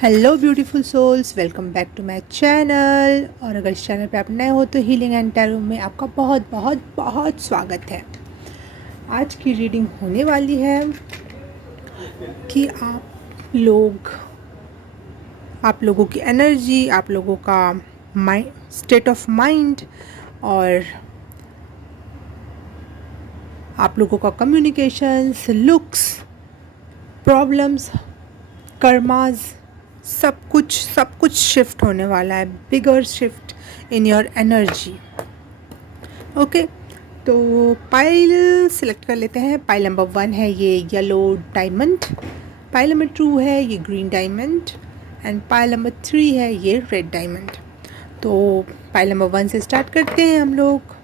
Hello beautiful souls, welcome back to my channel. और अगर इस चैनल पे आप नए हो तो हीलिंग एंड टैरो में आपका बहुत बहुत बहुत स्वागत है। आज की रीडिंग होने वाली है कि आप लोगों की एनर्जी, आप लोगों का माइंड, स्टेट ऑफ माइंड, और आप लोगों का कम्युनिकेशंस, लुक्स, प्रॉब्लम्स, कर्माज, सब कुछ शिफ्ट होने वाला है। Bigger shift in your energy. Okay, तो पाइल सिलेक्ट कर लेते हैं। पाइल नंबर 1 है ये येलो डायमंड, पाइल नंबर 2 है ये green diamond, and pile number 3 है ये रेड डायमंड। तो पाइल नंबर 1 से स्टार्ट करते हैं हम लोग।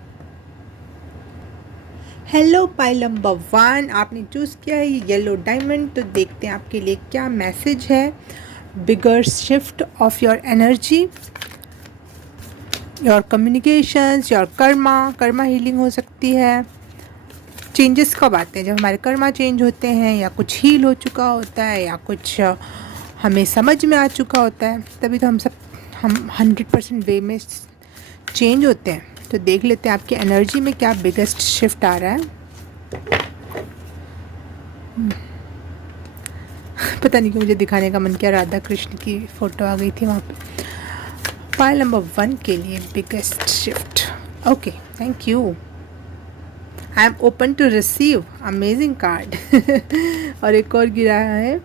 हेलो पाइल नंबर 1, आपने चूज़ किया है ये येलो डायमंड। तो देखते हैं आपके लिए क्या मैसेज है। Bigger shift of your energy, your communications, your karma healing हो सकती है। चेंजेस कब आते हैं? जब हमारे कर्मा चेंज होते हैं, या कुछ हील हो चुका होता है, या कुछ हमें समझ में आ चुका होता है, तभी तो हम 100% वे में चेंज होते हैं। तो देख लेते हैं आपकी एनर्जी में क्या बिगेस्ट शिफ्ट आ रहा है। पता नहीं क्यों मुझे दिखाने का मन किया, राधा कृष्ण की फ़ोटो आ गई थी वहाँ पे। पाइल नंबर 1 के लिए biggest shift. Okay, thank you. I am open to receive, amazing card. और एक और गिरा है,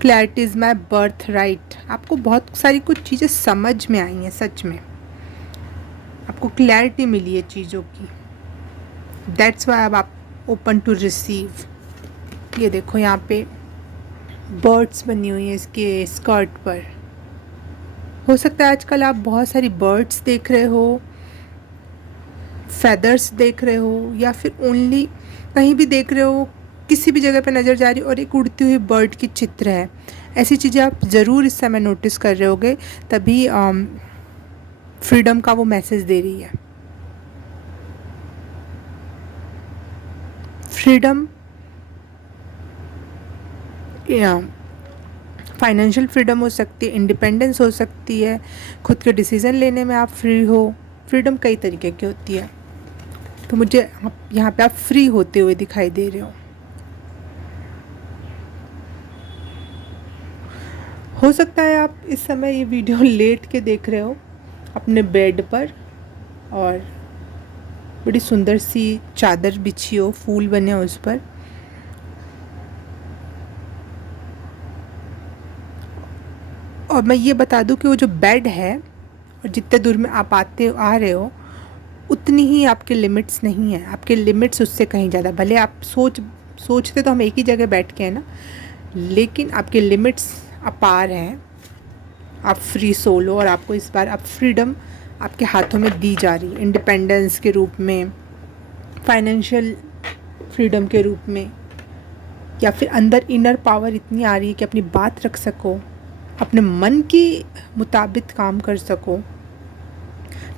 clarity is my birth right. आपको बहुत सारी कुछ चीज़ें समझ में आई हैं, सच में आपको क्लैरिटी मिली है चीज़ों की। दैट्स वाई अब आप ओपन टू रिसीव। ये देखो यहाँ पे बर्ड्स बनी हुई है इसके स्कर्ट पर। हो सकता है आजकल आप बहुत सारी बर्ड्स देख रहे हो, फेदर्स देख रहे हो, या फिर ओनली कहीं भी देख रहे हो, किसी भी जगह पे नज़र जा रही हो और एक उड़ती हुई बर्ड की चित्र है। ऐसी चीज़ें आप ज़रूर इस समय नोटिस कर रहे होगे, तभी फ्रीडम का वो मैसेज दे रही है। फ्रीडम, फाइनेंशियल फ्रीडम हो सकती है, इंडिपेंडेंस हो सकती है, खुद के डिसीज़न लेने में आप फ्री हो। फ्रीडम कई तरीके की होती है। तो मुझे यहाँ पे आप फ्री होते हुए दिखाई दे रहे हो सकता है आप इस समय ये वीडियो लेट के देख रहे हो अपने बेड पर, और बड़ी सुंदर सी चादर बिछी हो, फूल बने हो उस पर। और मैं ये बता दूं कि वो जो बेड है, और जितने दूर में आप आ रहे हो, उतनी ही आपके लिमिट्स नहीं है। आपके लिमिट्स उससे कहीं ज़्यादा। भले आप सोचते तो हम एक ही जगह बैठ के हैं ना, लेकिन आपके लिमिट्स अपार हैं। आप फ्री सोल हो, और आपको इस बार अब फ्रीडम आपके हाथों में दी जा रही है, इंडिपेंडेंस के रूप में, फाइनेंशियल फ्रीडम के रूप में, या फिर अंदर इनर पावर इतनी आ रही है कि अपनी बात रख सको, अपने मन की मुताबिक काम कर सको।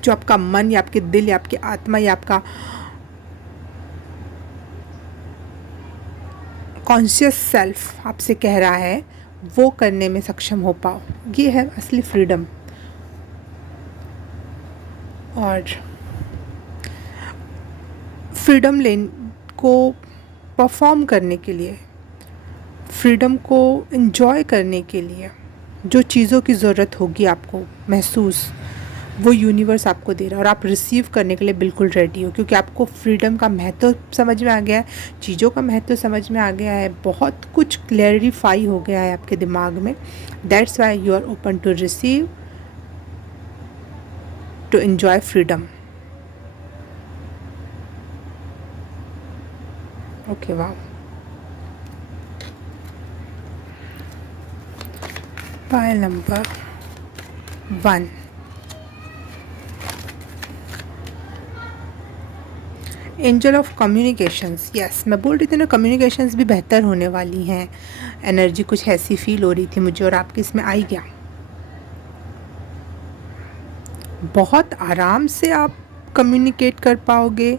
जो आपका मन, या आपके दिल, या आपकी आत्मा, या आपका कॉन्शियस सेल्फ आपसे कह रहा है, वो करने में सक्षम हो पाओ। ये है असली फ्रीडम। और फ्रीडम को परफॉर्म करने के लिए, फ्रीडम को एंजॉय करने के लिए, जो चीज़ों की ज़रूरत होगी आपको महसूस, वो यूनिवर्स आपको दे रहा है, और आप रिसीव करने के लिए बिल्कुल रेडी हो, क्योंकि आपको फ्रीडम का महत्व समझ में आ गया है, चीज़ों का महत्व समझ में आ गया है, बहुत कुछ क्लैरिफाई हो गया है आपके दिमाग में। That's why you are open to receive, to enjoy freedom. Okay, वाह। Pile number 1, angel of communications. Yes, मैं बोल रही थी ना, कम्युनिकेशंस भी बेहतर होने वाली हैं। एनर्जी कुछ ऐसी फील हो रही थी मुझे, और आपके इसमें आई गया। बहुत आराम से आप कम्युनिकेट कर पाओगे,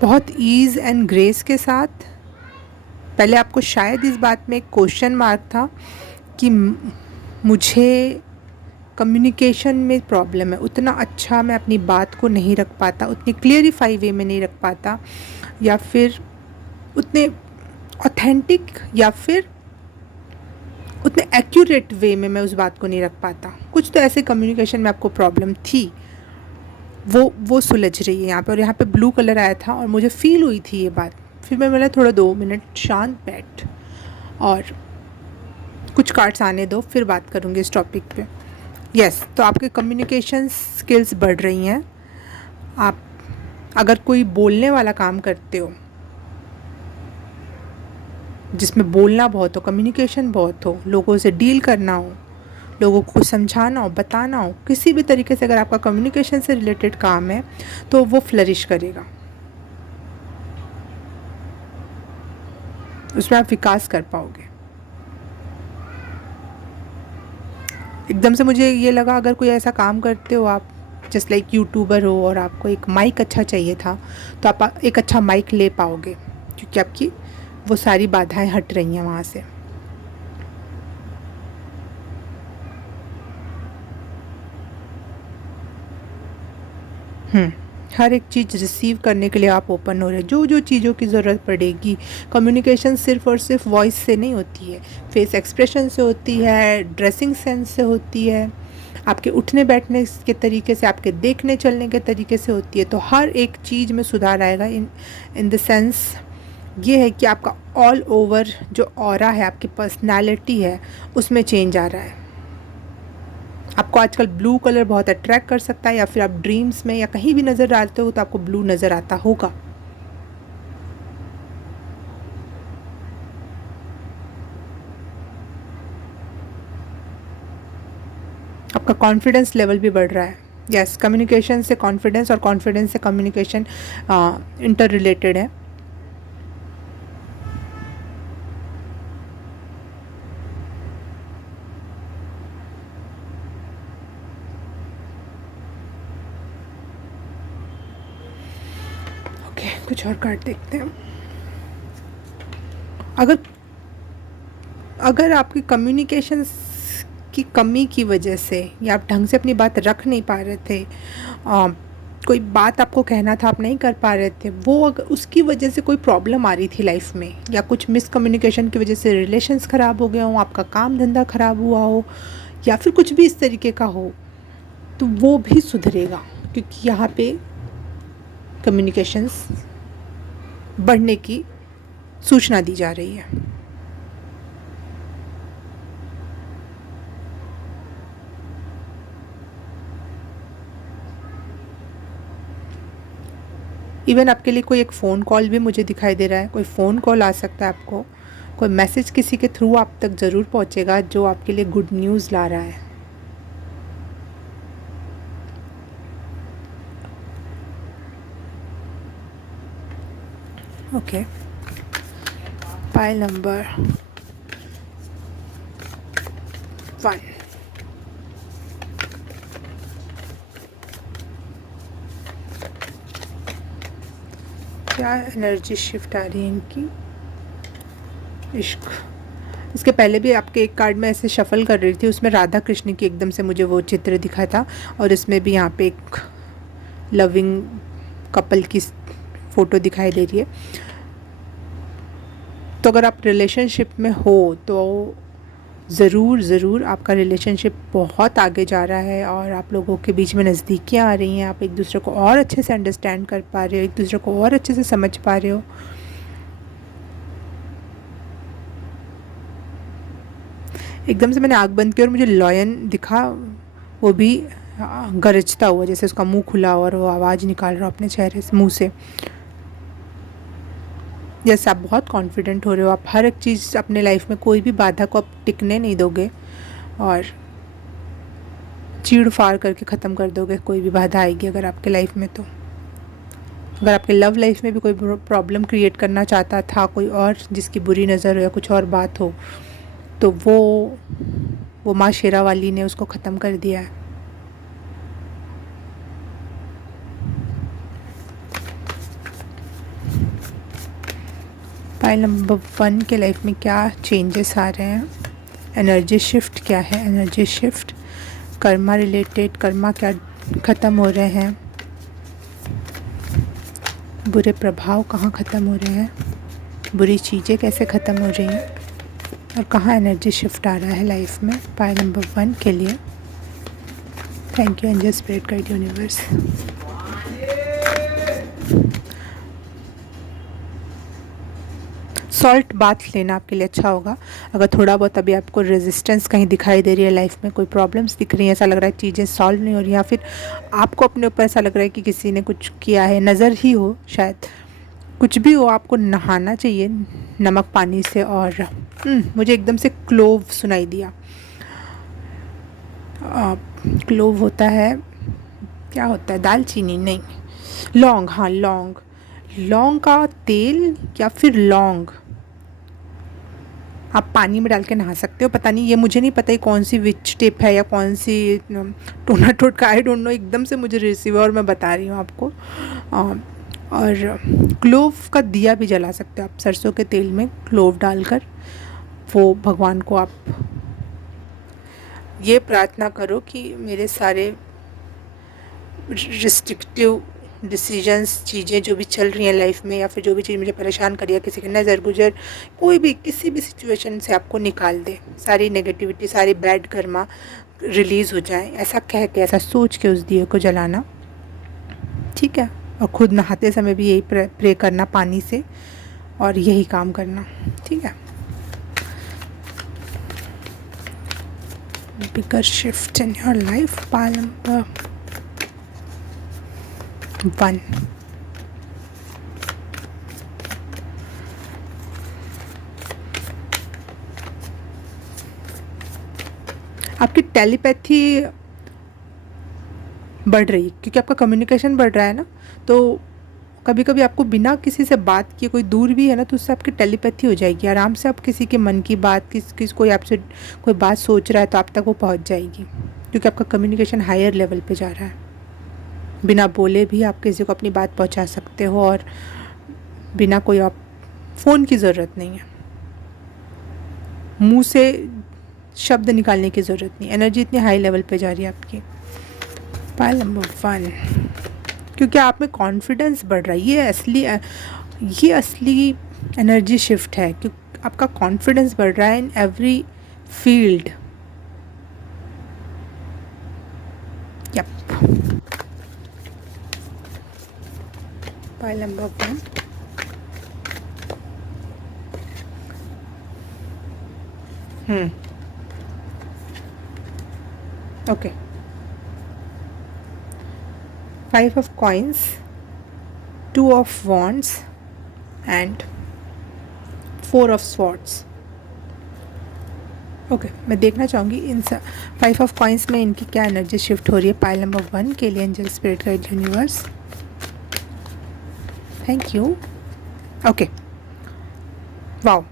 बहुत ईज़ एंड ग्रेस के साथ। पहले आपको शायद इस बात में एक क्वेश्चन मार्क था कि मुझे कम्युनिकेशन में प्रॉब्लम है, उतना अच्छा मैं अपनी बात को नहीं रख पाता, उतनी क्लियरिफाई वे में नहीं रख पाता, या फिर उतने ऑथेंटिक या फिर उतने एक्यूरेट वे में मैं उस बात को नहीं रख पाता। कुछ तो ऐसे कम्युनिकेशन में आपको प्रॉब्लम थी, वो सुलझ रही है यहाँ पे। और यहाँ पे ब्लू कलर आया था और मुझे फील हुई थी ये बात। फिर मैं बोला थोड़ा 2 मिनट शांत बैठ और कुछ कार्ड्स आने दो, फिर बात करूँगी इस टॉपिक पे। यस, तो आपके कम्युनिकेशन स्किल्स बढ़ रही हैं। आप अगर कोई बोलने वाला काम करते हो जिसमें बोलना बहुत हो, कम्युनिकेशन बहुत हो, लोगों से डील करना हो, लोगों को समझाना हो, बताना हो, किसी भी तरीके से अगर आपका कम्युनिकेशन से रिलेटेड काम है तो वो फ्लरिश करेगा, उसमें आप विकास कर पाओगे। एकदम से मुझे ये लगा अगर कोई ऐसा काम करते हो आप, जस्ट लाइक यूट्यूबर हो और आपको एक माइक अच्छा चाहिए था, तो आप एक अच्छा माइक ले पाओगे क्योंकि आपकी वो सारी बाधाएं हट रही हैं वहाँ से। हर एक चीज़ रिसीव करने के लिए आप ओपन हो रहे हैं। जो जो चीज़ों की ज़रूरत पड़ेगी, कम्युनिकेशन सिर्फ़ और सिर्फ वॉइस से नहीं होती है, फेस एक्सप्रेशन से होती है, ड्रेसिंग सेंस से होती है, आपके उठने बैठने के तरीके से, आपके देखने चलने के तरीके से होती है। तो हर एक चीज़ में सुधार आएगा। इन द सेंस ये है कि आपका ऑल ओवर जो ऑरा है, आपकी पर्सनैलिटी है, उसमें चेंज आ रहा है। आपको आजकल ब्लू कलर बहुत अट्रैक्ट कर सकता है, या फिर आप ड्रीम्स में या कहीं भी नज़र डालते हो तो आपको ब्लू नज़र आता होगा। आपका कॉन्फिडेंस लेवल भी बढ़ रहा है। यस, कम्युनिकेशन से कॉन्फिडेंस और कॉन्फिडेंस से कम्युनिकेशन इंटर रिलेटेड है। ओके, कुछ और कार्ड देखते हैं। अगर अगर आपकी कम्युनिकेशन की कमी की वजह से, या आप ढंग से अपनी बात रख नहीं पा रहे थे, कोई बात आपको कहना था आप नहीं कर पा रहे थे, वो अगर उसकी वजह से कोई प्रॉब्लम आ रही थी लाइफ में, या कुछ मिसकम्युनिकेशन की वजह से रिलेशंस ख़राब हो गए हों, आपका काम धंधा ख़राब हुआ हो, या फिर कुछ भी इस तरीके का हो, तो वो भी सुधरेगा क्योंकि यहाँ पे कम्युनिकेशंस बढ़ने की सूचना दी जा रही है। इवन आपके लिए कोई एक फ़ोन कॉल भी मुझे दिखाई दे रहा है। कोई फ़ोन कॉल आ सकता है आपको, कोई मैसेज किसी के थ्रू आप तक ज़रूर पहुंचेगा जो आपके लिए गुड न्यूज़ ला रहा है। Okay, pile number 1। क्या एनर्जी शिफ्ट आ रही है इनकी? इश्क। इसके पहले भी आपके एक कार्ड में ऐसे शफल कर रही थी, उसमें राधा कृष्ण की एकदम से मुझे वो चित्र दिखा था, और इसमें भी यहाँ पे एक लविंग कपल की फ़ोटो दिखाई दे रही है। तो अगर आप रिलेशनशिप में हो तो ज़रूर आपका रिलेशनशिप बहुत आगे जा रहा है और आप लोगों के बीच में नज़दीकियाँ आ रही हैं। आप एक दूसरे को और अच्छे से अंडरस्टैंड कर पा रहे हो, एक दूसरे को और अच्छे से समझ पा रहे हो। एकदम से मैंने आँख बंद की और मुझे लॉयन दिखा, वो भी गरजता हुआ, जैसे उसका मुंह खुला और वो आवाज़ निकाल रहा हो अपने चेहरे से, मुंह से। जैसे आप बहुत कॉन्फिडेंट हो रहे हो, आप हर एक चीज़ अपने लाइफ में, कोई भी बाधा को आप टिकने नहीं दोगे और चीड़ फाड़ करके ख़त्म कर दोगे कोई भी बाधा आएगी अगर आपके लाइफ में। तो अगर आपके लव लाइफ में भी कोई प्रॉब्लम क्रिएट करना चाहता था कोई और, जिसकी बुरी नज़र हो या कुछ और बात हो, तो वो माँ शेरा वाली ने उसको ख़त्म कर दिया है। पाइल नंबर 1 के लाइफ में क्या चेंजेस आ रहे हैं, एनर्जी शिफ्ट क्या है, energy shift, Karma related, Karma क्या ख़त्म हो रहे हैं, बुरे प्रभाव कहाँ ख़त्म हो रहे हैं, बुरी चीज़ें कैसे ख़त्म हो रही हैं, और कहाँ एनर्जी शिफ्ट आ रहा है लाइफ में पाइल नंबर 1 के लिए। Thank you angel spirit guide universe. Salt bath लेना आपके लिए अच्छा होगा। अगर थोड़ा बहुत अभी आपको रेजिस्टेंस कहीं दिखाई दे रही है, लाइफ में कोई प्रॉब्लम्स दिख रही हैं, ऐसा लग रहा है चीज़ें सॉल्व नहीं हो रही, या फिर आपको अपने ऊपर ऐसा लग रहा है कि किसी ने कुछ किया है, नज़र ही हो शायद, कुछ भी हो, आपको नहाना चाहिए नमक पानी से। और मुझे एकदम से क्लोव सुनाई दिया। क्लोव होता है, क्या होता है, दालचीनी नहीं, लौंग, हाँ लौंग, लौंग का तेल या फिर लौंग आप पानी में डाल के नहा सकते हो। पता नहीं, ये मुझे नहीं पता ये कौन सी विच टिप है या कौन सी टोना टोटका, आई डोंट नो, एकदम से मुझे रिसीव और मैं बता रही हूँ आपको। और क्लोव का दिया भी जला सकते हो आप, सरसों के तेल में क्लोव डालकर। वो भगवान को आप ये प्रार्थना करो कि मेरे सारे रिस्ट्रिक्टिव डिसीजंस, चीज़ें जो भी चल रही हैं लाइफ में, या फिर जो भी चीज़ मुझे परेशान करी है, किसी की नज़र गुजर, कोई भी किसी भी सिचुएशन से आपको निकाल दे, सारी नेगेटिविटी, सारी बैड कर्मा रिलीज़ हो जाए, ऐसा कह के, ऐसा सोच के उस दिए को जलाना, ठीक है। और ख़ुद नहाते समय भी यही प्रे करना पानी से, और यही काम करना, ठीक है। Bigger shift in your life, pile number 1। आपकी टेलीपैथी बढ़ रही है क्योंकि आपका कम्युनिकेशन बढ़ रहा है ना, तो कभी कभी आपको बिना किसी से बात किए, कोई दूर भी है ना, तो उससे आपकी टेलीपैथी हो जाएगी, आराम से आप किसी के मन की बात, कोई आपसे कोई बात सोच रहा है तो आप तक वो पहुंच जाएगी, क्योंकि आपका कम्युनिकेशन हायर लेवल पे जा रहा है। बिना बोले भी आप किसी को अपनी बात पहुंचा सकते हो, और बिना कोई आप फ़ोन की ज़रूरत नहीं है, मुंह से शब्द निकालने की ज़रूरत नहीं, एनर्जी इतनी हाई लेवल पे जा रही है आपकी। पाइल नंबर 1, क्योंकि आप में कॉन्फिडेंस बढ़ रहा है, ये असली एनर्जी शिफ्ट है, क्योंकि आपका कॉन्फिडेंस बढ़ रहा है in every field. Yup, pile number 1। Okay, 5 of coins, 2 of wands and 4 of swords। Okay, मैं देखना चाहूँगी इन 5 of coins में इनकी क्या एनर्जी शिफ्ट हो रही है पाइल नंबर 1 के लिए, angel spirit guide universe. Thank you. Okay, wow,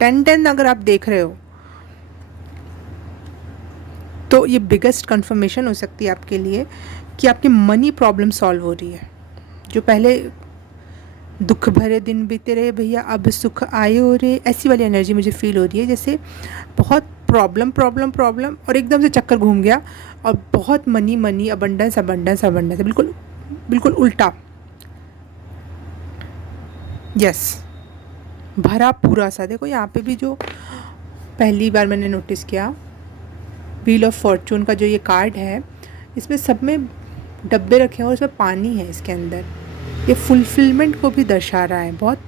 10-10 अगर आप देख रहे हो तो ये बिगेस्ट कंफर्मेशन हो सकती है आपके लिए कि आपकी मनी प्रॉब्लम सॉल्व हो रही है। जो पहले दुख भरे दिन बीते रहे भैया, अब सुख आए हो रहे, ऐसी वाली एनर्जी मुझे फील हो रही है, जैसे बहुत प्रॉब्लम प्रॉब्लम प्रॉब्लम और एकदम से चक्कर घूम गया और बहुत money money, abundance abundance abundance, बिल्कुल बिल्कुल उल्टा। यस, भरा पूरा सा। देखो यहाँ पे भी जो पहली बार मैंने नोटिस किया, व्हील ऑफ फॉर्चून का जो ये कार्ड है, इसमें सब में डब्बे रखे हैं और उसमें पानी है इसके अंदर। ये फुलफिलमेंट को भी दर्शा रहा है, बहुत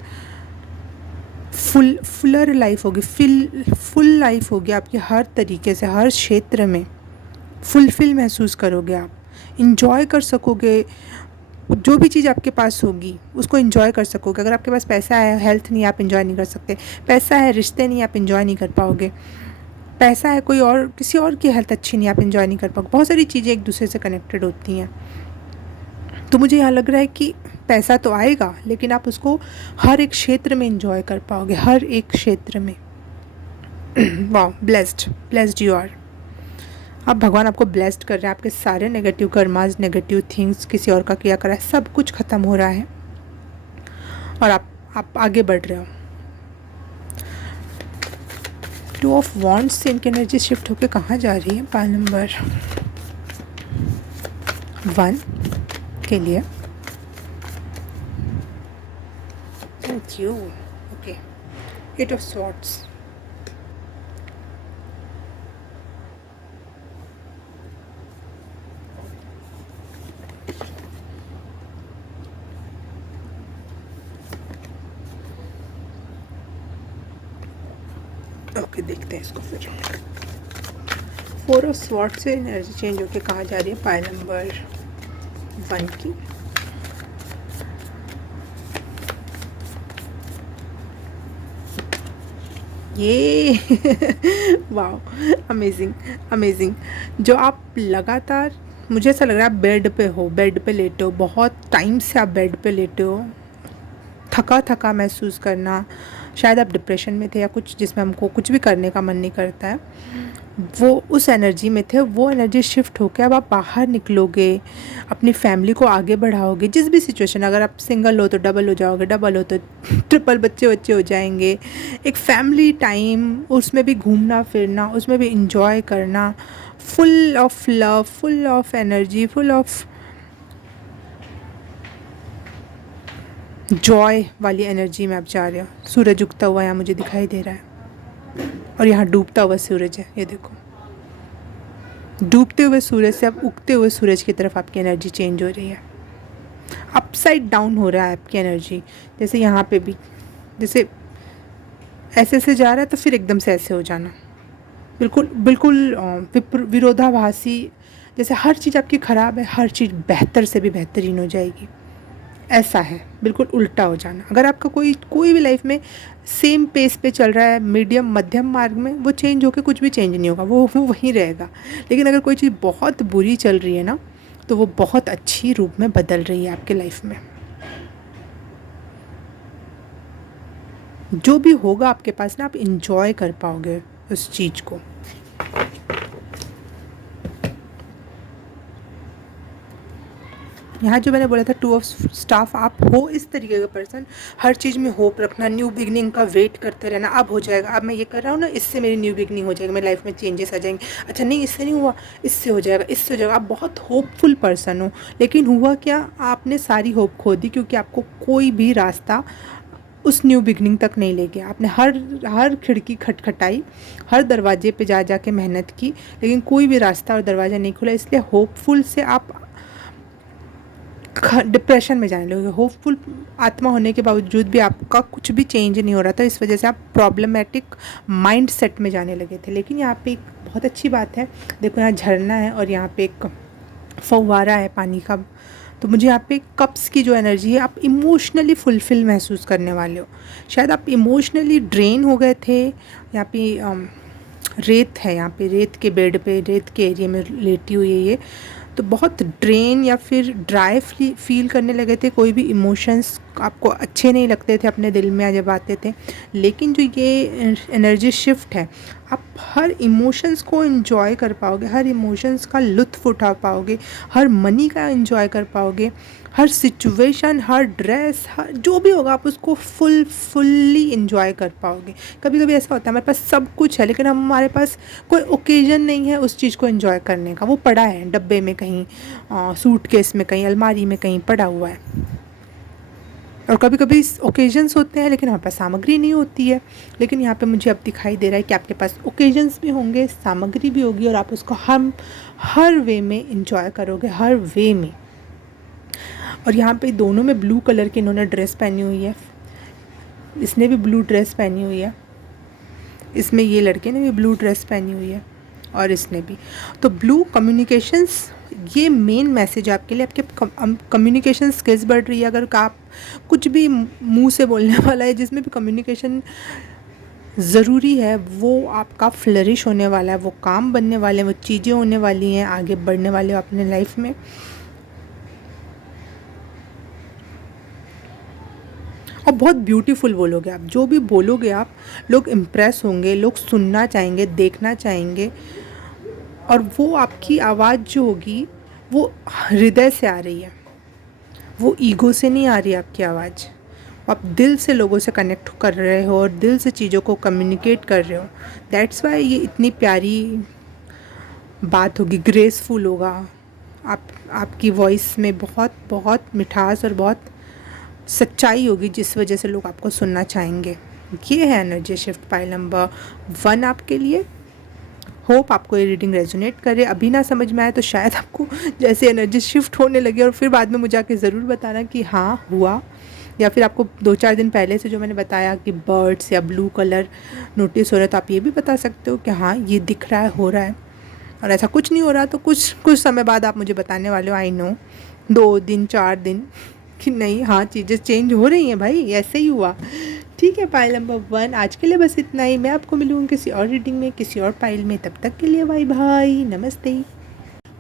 फुलर लाइफ होगी, फुल लाइफ होगी आपकी, हर तरीके से, हर क्षेत्र में फुलफिल महसूस करोगे आप, इंजॉय कर सकोगे, जो भी चीज़ आपके पास होगी उसको एंजॉय कर सकोगे। अगर आपके पास पैसा है, हेल्थ नहीं, आप एंजॉय नहीं कर सकते, पैसा है, रिश्ते नहीं, आप एंजॉय नहीं कर पाओगे, पैसा है, कोई और किसी और की हेल्थ अच्छी नहीं, आप एंजॉय नहीं कर पाओगे। बहुत सारी चीज़ें एक दूसरे से कनेक्टेड होती हैं। तो मुझे यहाँ लग रहा है कि पैसा तो आएगा, लेकिन आप उसको हर एक क्षेत्र में एंजॉय कर पाओगे, हर एक क्षेत्र में। वाह, ब्लेस्ड यू आर। अब भगवान आपको ब्लेस्ड कर रहे हैं, आपके सारे नेगेटिव कर्मास, नेगेटिव थिंग्स, किसी और का किया करा है, सब कुछ ख़त्म हो रहा है, और आप आगे बढ़ रहे हो। टू ऑफ वॉन्ड्स से इनकी एनर्जी शिफ्ट होकर कहाँ जा रही है? पाइल नंबर 1 के लिए। Thank you. Okay, 8 of swords. Okay, देखते हैं इसको फिर। 4 ऑफ स्वॉर्ड से एनर्जी चेंज होकर कहाँ जा रही है? पाइल नंबर 1 की। ये वाओ, अमेजिंग अमेजिंग। जो आप लगातार, मुझे ऐसा लग रहा है आप बेड पे हो, बेड पे लेटे हो, बहुत टाइम से आप बेड पे लेटे हो, थका थका महसूस करना, शायद आप डिप्रेशन में थे या कुछ जिसमें हमको कुछ भी करने का मन नहीं करता है, वो उस एनर्जी में थे। वो एनर्जी शिफ्ट होकर अब आप बाहर निकलोगे, अपनी फैमिली को आगे बढ़ाओगे। जिस भी सिचुएशन, अगर आप सिंगल हो तो डबल हो जाओगे, डबल हो तो ट्रिपल बच्चे हो जाएंगे। एक फैमिली टाइम, उसमें भी घूमना फिरना, उसमें भी इंजॉय करना, full of love, full of energy, full of Joy वाली एनर्जी में आप जा रहे हो। सूरज उगता हुआ यहाँ मुझे दिखाई दे रहा है, और यहाँ डूबता हुआ सूरज है। ये देखो, डूबते हुए सूरज से अब उगते हुए सूरज की तरफ आपकी एनर्जी चेंज हो रही है। अपसाइड डाउन हो रहा है आपकी एनर्जी। जैसे यहाँ पे भी, जैसे ऐसे से जा रहा है तो फिर एकदम से ऐसे हो जाना, बिल्कुल बिल्कुल विरोधाभासी। जैसे हर चीज़ आपकी ख़राब है, हर चीज़ बेहतर से भी बेहतरीन हो जाएगी, ऐसा है। बिल्कुल उल्टा हो जाना। अगर आपका कोई भी लाइफ में सेम पेस पे चल रहा है, मीडियम मध्यम मार्ग में, वो चेंज होकर कुछ भी चेंज नहीं होगा, वो वहीं रहेगा। लेकिन अगर कोई चीज़ बहुत बुरी चल रही है ना, तो वो बहुत अच्छी रूप में बदल रही है आपके लाइफ में। जो भी होगा आपके पास ना, आप इंजॉय कर पाओगे उस चीज़ को। यहाँ जो मैंने बोला था 2 ऑफ स्टाफ, आप हो इस तरीके का पर्सन, हर चीज़ में होप रखना, न्यू बिगनिंग का वेट करते रहना। अब हो जाएगा, अब मैं ये कर रहा हूँ ना, इससे मेरी न्यू बिगनिंग हो जाएगी, मेरी लाइफ में चेंजेस आ जाएंगे। अच्छा नहीं, इससे नहीं हुआ, इससे हो जाएगा, इससे हो जाएगा। आप बहुत होपफुल पर्सन हो, लेकिन हुआ क्या, आपने सारी होप खो दी, क्योंकि आपको कोई भी रास्ता उस न्यू बिगनिंग तक नहीं ले गया। आपने हर खिड़की खटखटाई, हर दरवाजे पे जा के मेहनत की, लेकिन कोई भी रास्ता और दरवाज़ा नहीं खुला। इसलिए होपफुल से आप डिप्रेशन में जाने लगे। होपफुल आत्मा होने के बावजूद भी आपका कुछ भी चेंज नहीं हो रहा था, इस वजह से आप प्रॉब्लमेटिक माइंड सेट में जाने लगे थे। लेकिन यहाँ पे एक बहुत अच्छी बात है, देखो यहाँ झरना है और यहाँ पे एक फव्वारा है पानी का। तो मुझे यहाँ पे कप्स की जो एनर्जी है, आप इमोशनली फुलफिल महसूस करने वाले हो। शायद आप इमोशनली ड्रेन हो गए थे। यहाँ पे रेत है, यहाँ पे रेत के बेड पे, रेत के एरिया में लेटी हुई है ये, तो बहुत ड्रेन या फिर ड्राई फील करने लगे थे। कोई भी इमोशंस आपको अच्छे नहीं लगते थे अपने दिल में जब आते थे। लेकिन जो ये एनर्जी शिफ्ट है, आप हर इमोशंस को एंजॉय कर पाओगे, हर इमोशंस का लुत्फ़ उठा पाओगे, हर मनी का एंजॉय कर पाओगे, हर सिचुएशन, हर ड्रेस, हर जो भी होगा आप उसको फुल्ली इंजॉय कर पाओगे। कभी कभी ऐसा होता है हमारे पास सब कुछ है, लेकिन हमारे पास कोई ओकेजन नहीं है उस चीज़ को एंजॉय करने का। वो पड़ा है डब्बे में कहीं, सूटकेस में कहीं, अलमारी में कहीं पड़ा हुआ है। और कभी कभी ओकेजन्स होते हैं लेकिन हमारे पास सामग्री नहीं होती है। लेकिन यहाँ पे मुझे अब दिखाई दे रहा है कि आपके पास ओकेजन्स भी होंगे, सामग्री भी होगी, और आप उसको हर वे में इंजॉय करोगे, हर वे में। और यहाँ पे दोनों में ब्लू कलर की इन्होंने ड्रेस पहनी हुई है, इसने भी ब्लू ड्रेस पहनी हुई है, इसमें ये लड़के ने भी ब्लू ड्रेस पहनी हुई है, और इसने भी। तो ब्लू कम्युनिकेशंस, ये मेन मैसेज आपके लिए। आपके कम्युनिकेशन स्किल्स बढ़ रही है। अगर आप कुछ भी मुंह से बोलने वाला है, जिसमें भी कम्युनिकेशन ज़रूरी है, वो आपका फ्लरिश होने वाला है, वो काम बनने वाले हैं, वो चीज़ें होने वाली हैं, आगे बढ़ने वाले हो अपने लाइफ में। और बहुत ब्यूटीफुल बोलोगे आप, जो भी बोलोगे आप, लोग इम्प्रेस होंगे, लोग सुनना चाहेंगे, देखना चाहेंगे। और वो आपकी आवाज़ जो होगी वो हृदय से आ रही है, वो ईगो से नहीं आ रही है आपकी आवाज़, आप दिल से लोगों से कनेक्ट कर रहे हो और दिल से चीज़ों को कम्युनिकेट कर रहे हो। दैट्स वाई ये इतनी प्यारी बात होगी, ग्रेसफुल होगा। आपकी वॉइस में बहुत बहुत मिठास और बहुत सच्चाई होगी, जिस वजह से लोग आपको सुनना चाहेंगे। ये है एनर्जी शिफ्ट पाइल नंबर 1 आपके लिए। होप आपको ये रीडिंग रेजोनेट करे। अभी ना समझ में आए तो शायद आपको जैसे एनर्जी शिफ्ट होने लगे और फिर बाद में मुझे आके ज़रूर बताना कि हाँ हुआ, या फिर आपको 2-4 दिन पहले से जो मैंने बताया कि बर्ड्स या ब्लू कलर नोटिस हो रहा है तो आप ये भी बता सकते हो कि हाँ ये दिख रहा है, हो रहा है। और ऐसा कुछ नहीं हो रहा तो कुछ समय बाद आप मुझे बताने वाले हो, आई नो 2 दिन 4 दिन, कि नहीं हाँ चीज़ें चेंज हो रही हैं भाई, ऐसे ही हुआ। ठीक है, पाइल नंबर 1 आज के लिए बस इतना ही। मैं आपको मिलूँगी किसी और रीडिंग में, किसी और पाइल में। तब तक के लिए बाय बाय, नमस्ते।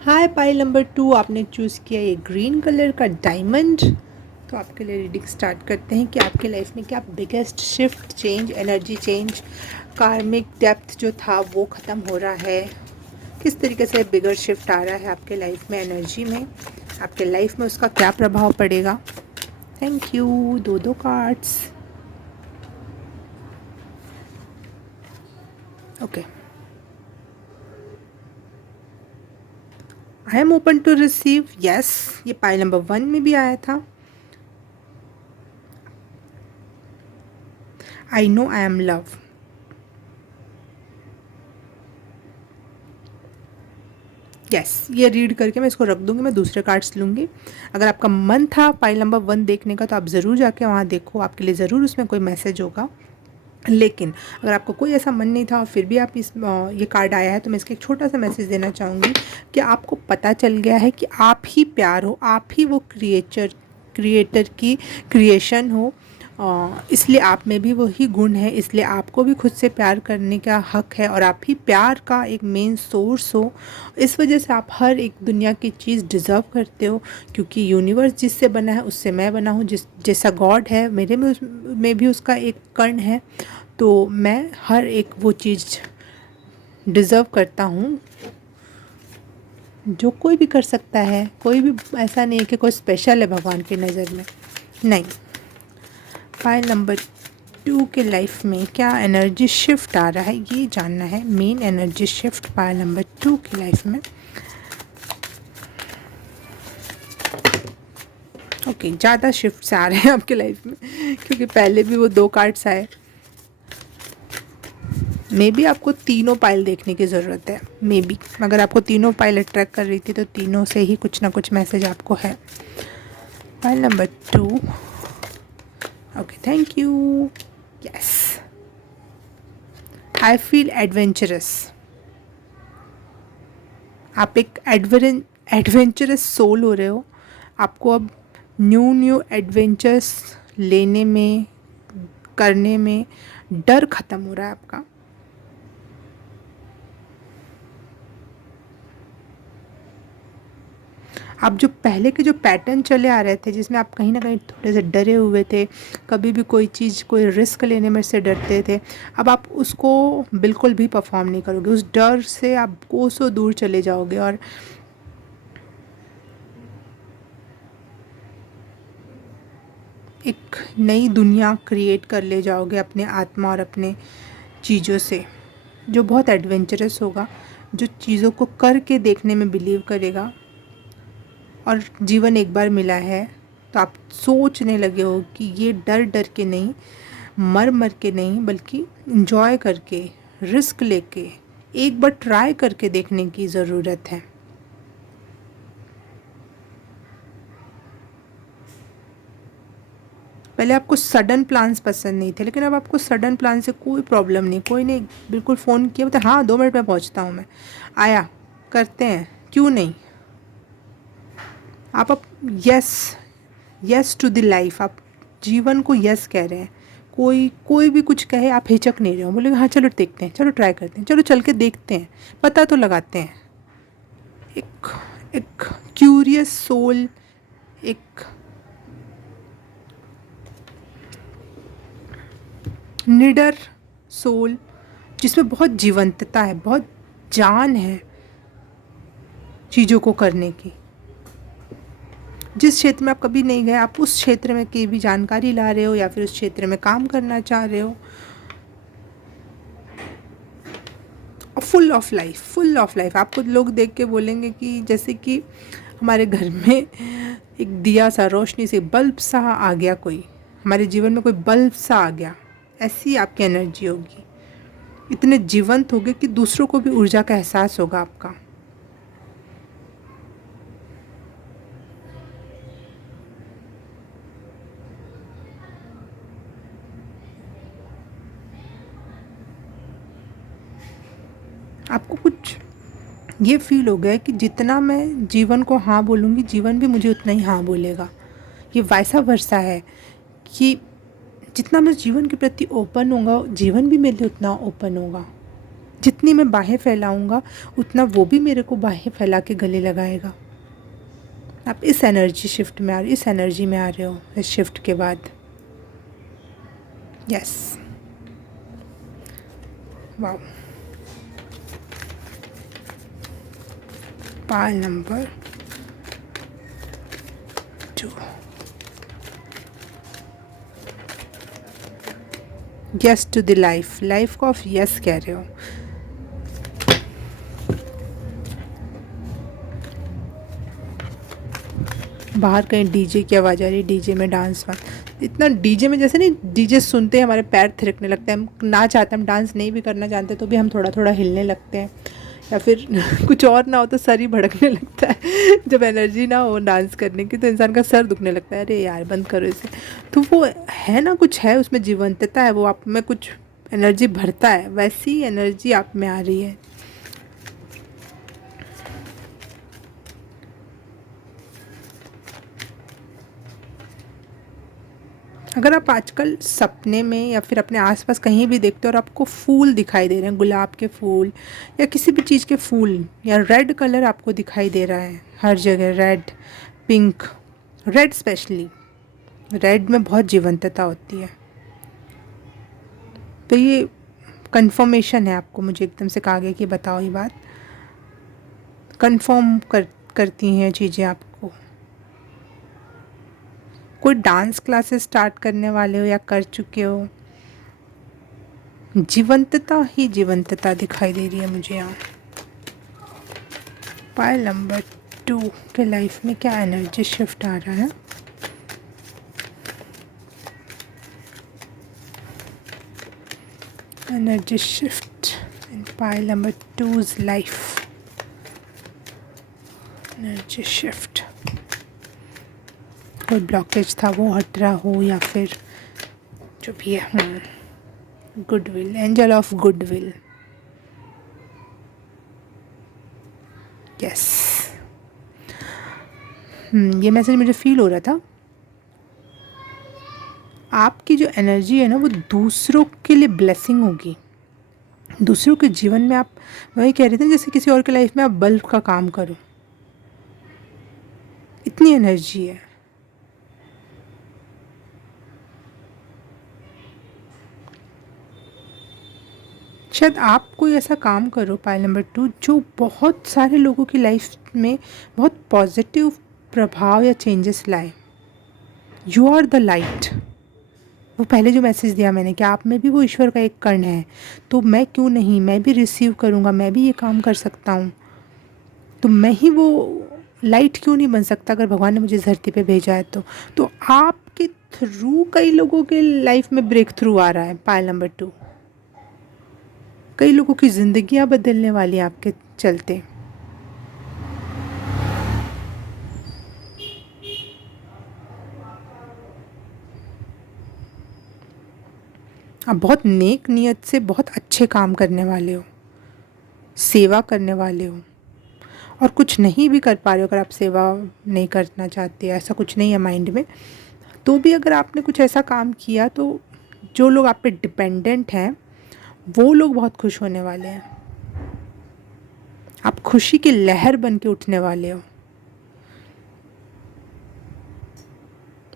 हाय, पाइल नंबर 2 आपने चूज़ किया ये ग्रीन कलर का डायमंड। तो आपके लिए रीडिंग स्टार्ट करते हैं कि आपके लाइफ में क्या biggest shift, change, energy change, कार्मिक डेप्थ जो था वो ख़त्म हो रहा है। किस तरीके से बिगर शिफ्ट आ रहा है आपके लाइफ में, एनर्जी में, आपके लाइफ में उसका क्या प्रभाव पड़ेगा। Thank you. 2 cards. Okay, I am open to receive. Yes, ये पाइल नंबर 1 में भी आया था। I know I am love. Yes, ये रीड करके मैं इसको रख दूंगी, मैं दूसरे कार्ड्स लूँगी। अगर आपका मन था पाइल नंबर 1 देखने का तो आप ज़रूर जाके वहाँ देखो, आपके लिए ज़रूर उसमें कोई मैसेज होगा। लेकिन अगर आपको कोई ऐसा मन नहीं था और फिर भी आप ये कार्ड आया है तो मैं इसका एक छोटा सा मैसेज देना चाहूँगी कि आपको पता चल गया है कि आप ही प्यार हो, आप ही वो क्रिएटर की क्रिएशन हो। इसलिए आप में भी वही गुण है, इसलिए आपको भी खुद से प्यार करने का हक है और आप ही प्यार का एक मेन सोर्स हो। इस वजह से आप हर एक दुनिया की चीज़ डिज़र्व करते हो, क्योंकि यूनिवर्स जिससे बना है उससे मैं बना हूँ, जैसा गॉड है मेरे में भी उसका एक कण है। तो मैं हर एक वो चीज़ डिज़र्व करता हूँ जो कोई भी कर सकता है। कोई भी ऐसा नहीं है कि कोई स्पेशल है भगवान की नज़र में, नहीं। पाइल नंबर 2 के लाइफ में क्या एनर्जी शिफ्ट आ रहा है ये जानना है। Main energy shift pile number 2 की लाइफ में। ओके, ज़्यादा शिफ्ट्स आ रहे हैं आपके लाइफ में क्योंकि पहले भी वो 2 कार्ड्स आए। मे बी आपको तीनों पाइल देखने की ज़रूरत है। मे बी अगर आपको तीनों पाइल अट्रैक्ट कर रही थी तो तीनों से ही कुछ ना कुछ मैसेज आपको है। Pile number 2। Okay, thank you. Yes, I feel adventurous. आप एक एडवेंचरस सोल हो रहे हो। आपको अब न्यू एडवेंचर्स लेने में, करने में डर ख़त्म हो रहा है आपका। आप जो पहले के जो पैटर्न चले आ रहे थे जिसमें आप कहीं ना कहीं थोड़े से डरे हुए थे, कभी भी कोई चीज़, कोई रिस्क लेने में से डरते थे, अब आप उसको बिल्कुल भी परफॉर्म नहीं करोगे। उस डर से आप कोसों दूर चले जाओगे और एक नई दुनिया क्रिएट कर ले जाओगे अपने आत्मा और अपने चीज़ों से, जो बहुत एडवेंचरस होगा, जो चीज़ों को करके देखने में बिलीव करेगा। और जीवन एक बार मिला है तो आप सोचने लगे हो कि ये डर डर के नहीं, मर के नहीं, बल्कि इंजॉय करके, रिस्क लेके एक बार ट्राई करके देखने की ज़रूरत है। पहले आपको सडन प्लान्स पसंद नहीं थे, लेकिन अब आपको सडन प्लान से कोई प्रॉब्लम नहीं। कोई ने बिल्कुल फ़ोन किया बता हाँ 2 मिनट में पहुंचता हूँ, मैं आया, करते हैं, क्यों नहीं। आप यस टू द लाइफ, आप जीवन को यस कह रहे हैं। कोई भी कुछ कहे आप हिचक नहीं रहे हो, बोले हाँ चलो देखते हैं, चलो ट्राई करते हैं, चलो चल के देखते हैं, पता तो लगाते हैं। एक एक क्यूरियस सोल, एक निडर सोल जिसमें बहुत जीवंतता है, बहुत जान है चीज़ों को करने की। जिस क्षेत्र में आप कभी नहीं गए, आप उस क्षेत्र में की भी जानकारी ला रहे हो या फिर उस क्षेत्र में काम करना चाह रहे हो। Full of life, full of life. आपको लोग देख के बोलेंगे कि जैसे कि हमारे घर में एक दिया सा, रोशनी से बल्ब सा आ गया, कोई हमारे जीवन में कोई बल्ब सा आ गया, ऐसी आपकी एनर्जी होगी। इतने जीवंत होगे कि दूसरों को भी ऊर्जा का एहसास होगा आपका। आपको कुछ ये फील हो गया है कि जितना मैं जीवन को हाँ बोलूँगी, जीवन भी मुझे उतना ही हाँ बोलेगा। ये वैसा वर्षा है कि जितना मैं जीवन के प्रति ओपन होऊंगा, जीवन भी मेरे लिए उतना ओपन होगा। जितनी मैं बाहें फैलाऊंगा, उतना वो भी मेरे को बाहें फैला के गले लगाएगा। आप इस एनर्जी शिफ्ट में आ रहे हो, इस एनर्जी में आ रहे हो इस शिफ्ट के बाद। Yes, wow. Pile number 2, yes to the life. Life को आप यस कह रहे हो। बाहर कहीं डीजे की आवाज़ आ रही है, डीजे में डांस वांस। इतना डीजे में, जैसे नहीं डीजे सुनते हैं हमारे पैर थिरकने लगते हैं, हम ना चाहते, हम डांस नहीं भी करना जानते तो भी हम थोड़ा थोड़ा हिलने लगते हैं, या फिर कुछ और ना हो तो सर ही भड़कने लगता है। जब एनर्जी ना हो डांस करने की तो इंसान का सर दुखने लगता है, अरे यार बंद करो इसे। तो वो है ना, कुछ है उसमें जीवंतता है, वो आप में कुछ एनर्जी भरता है, वैसी एनर्जी आप में आ रही है। अगर आप आजकल सपने में या फिर अपने आसपास कहीं भी देखते हो और आपको फूल दिखाई दे रहे हैं, गुलाब के फूल या किसी भी चीज़ के फूल, या रेड कलर आपको दिखाई दे रहा है हर जगह, red, pink, red specially, red में बहुत जीवंतता होती है। तो ये कंफर्मेशन है, आपको मुझे एकदम से कहा गया कि बताओ ये बात, कंफर्म करती हैं चीज़ें आपको। कोई डांस क्लासेस स्टार्ट करने वाले हो या कर चुके हो, जीवंतता ही जीवंतता दिखाई दे रही है मुझे यहाँ। पायल नंबर 2 के लाइफ में क्या एनर्जी शिफ्ट आ रहा है? Energy shift in pile number 2's life. Energy shift, कोई ब्लॉकेज था वो हट रहा हो, या फिर जो भी है। Goodwill, angel of goodwill, yes. ये मैसेज मुझे फील हो रहा था। आपकी जो एनर्जी है ना, वो दूसरों के लिए ब्लेसिंग होगी, दूसरों के जीवन में। आप वही कह रहे थे जैसे किसी और के लाइफ में आप बल्ब का काम करो, इतनी एनर्जी है। शायद आप कोई ऐसा काम करो, पायल नंबर 2, जो बहुत सारे लोगों की लाइफ में बहुत पॉजिटिव प्रभाव या चेंजेस लाए। You are the light. वो पहले जो मैसेज दिया मैंने कि आप में भी वो ईश्वर का एक कण है, तो मैं क्यों नहीं, मैं भी रिसीव करूँगा, मैं भी ये काम कर सकता हूँ। तो मैं ही वो लाइट क्यों नहीं बन सकता अगर भगवान ने मुझे इस धरती पे भेजा है तो आपके थ्रू कई लोगों के लाइफ में ब्रेक थ्रू आ रहा है। पायल नंबर 2, कई लोगों की ज़िंदगियाँ बदलने वाली हैं आपके चलते। आप बहुत नेक नियत से बहुत अच्छे काम करने वाले हो, सेवा करने वाले हो, और कुछ नहीं भी कर पा रहे हो, अगर आप सेवा नहीं करना चाहते, ऐसा कुछ नहीं है माइंड में, तो भी अगर आपने कुछ ऐसा काम किया तो जो लोग आप पे डिपेंडेंट हैं वो लोग बहुत खुश होने वाले हैं। आप खुशी की लहर बन के उठने वाले हो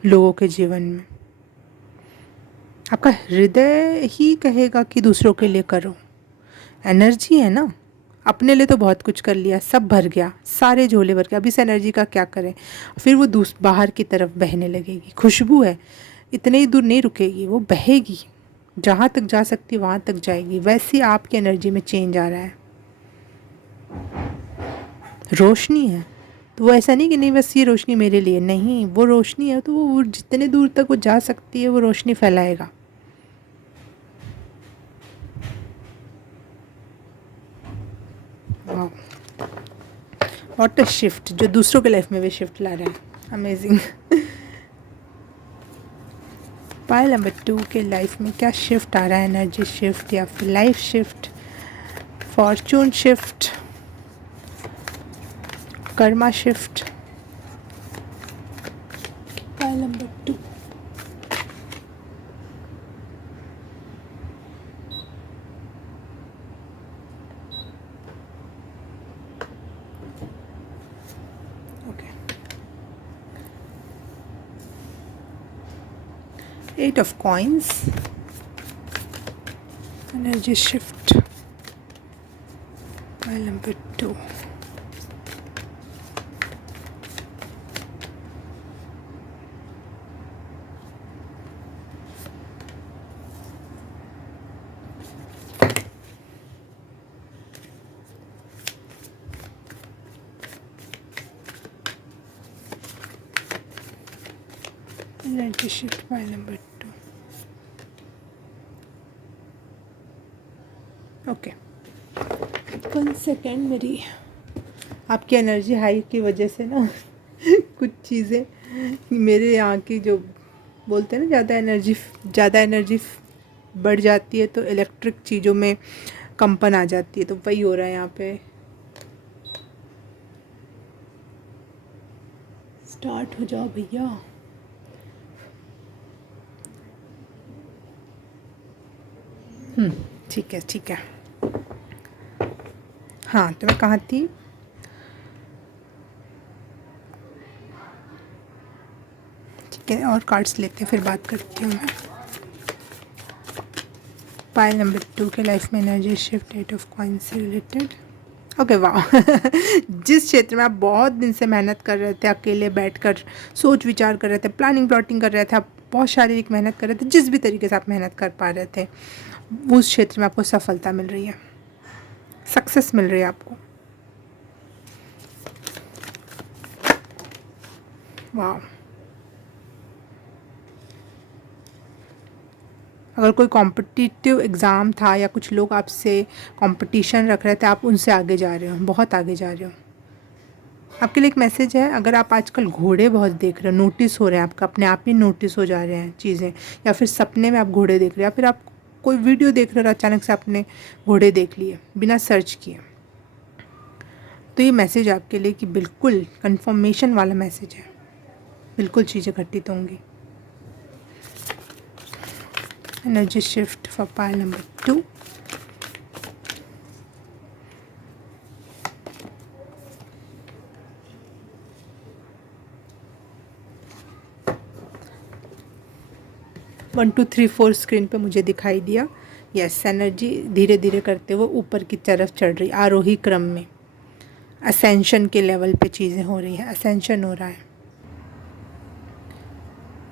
लोगों के जीवन में। आपका हृदय ही कहेगा कि दूसरों के लिए करो, एनर्जी है ना, अपने लिए तो बहुत कुछ कर लिया, सब भर गया, सारे झोले भर गए, अब इस एनर्जी का क्या करें? फिर वो बाहर की तरफ बहने लगेगी। खुशबू है, इतने ही दूर नहीं रुकेगी, वो बहेगी, जहाँ तक जा सकती है वहाँ तक जाएगी। वैसे आपकी एनर्जी में चेंज आ रहा है। रोशनी है तो वो ऐसा नहीं कि नहीं बस ये रोशनी मेरे लिए, नहीं, वो रोशनी है तो वो जितने दूर तक वो जा सकती है वो रोशनी फैलाएगा। व्हाट अ शिफ्ट, जो दूसरों के लाइफ में भी शिफ्ट ला रहा है। अमेजिंग। पायल नंबर 2 के लाइफ में क्या शिफ्ट आ रहा है? एनर्जी शिफ्ट या फिर life shift, Fortune shift, Karma shift. Pile number 2। Okay, 8 of coins, energy shift, pile number 2. Energy shift, pile number 2. Okay, 1 second. मेरी आपकी एनर्जी हाई की वजह से ना कुछ चीज़ें मेरे यहाँ की जो बोलते हैं ना, ज़्यादा एनर्जी बढ़ जाती है तो इलेक्ट्रिक चीज़ों में कंपन आ जाती है, तो वही हो रहा है यहाँ पे। स्टार्ट हो जाओ भैया। ठीक है ठीक है। हाँ, तो मैं कहाँ थी? ठीक है, और कार्ड्स लेते हैं फिर बात करती हूँ मैं। पाइल नंबर 2 के लाइफ में एनर्जी शिफ्ट, 8 ऑफ कॉइंस से रिलेटेड। ओके, वाह। जिस क्षेत्र में आप बहुत दिन से मेहनत कर रहे थे, अकेले बैठकर सोच विचार कर रहे थे, प्लानिंग प्लॉटिंग कर रहे थे, आप बहुत शारीरिक मेहनत कर रहे थे, जिस भी तरीके से आप मेहनत कर पा रहे थे, उस क्षेत्र में आपको सफलता मिल रही है, सक्सेस मिल रही है आपको। वाह। अगर कोई कॉम्पिटिटिव एग्ज़ाम था या कुछ लोग आपसे कंपटीशन रख रहे थे, आप उनसे आगे जा रहे हो, बहुत आगे जा रहे हो। आपके लिए एक मैसेज है, अगर आप आजकल घोड़े बहुत देख रहे हो, नोटिस हो रहे हैं, आपका अपने आप ही नोटिस हो जा रहे हैं चीज़ें, या फिर सपने में आप घोड़े देख रहे हैं, या फिर आप कोई वीडियो देख रहे हो, अचानक से आपने घोड़े देख लिए बिना सर्च किए, तो ये मैसेज आपके लिए कि बिल्कुल कंफर्मेशन वाला मैसेज है, बिल्कुल चीज़ें घटित होंगी। Energy shift for pile number 2। One two three four screen पे मुझे दिखाई दिया। यस, एनर्जी धीरे धीरे करते हुए ऊपर की तरफ चढ़ रही, आरोही क्रम में, असेंशन के लेवल पे चीज़ें हो रही हैं, असेंशन हो रहा है।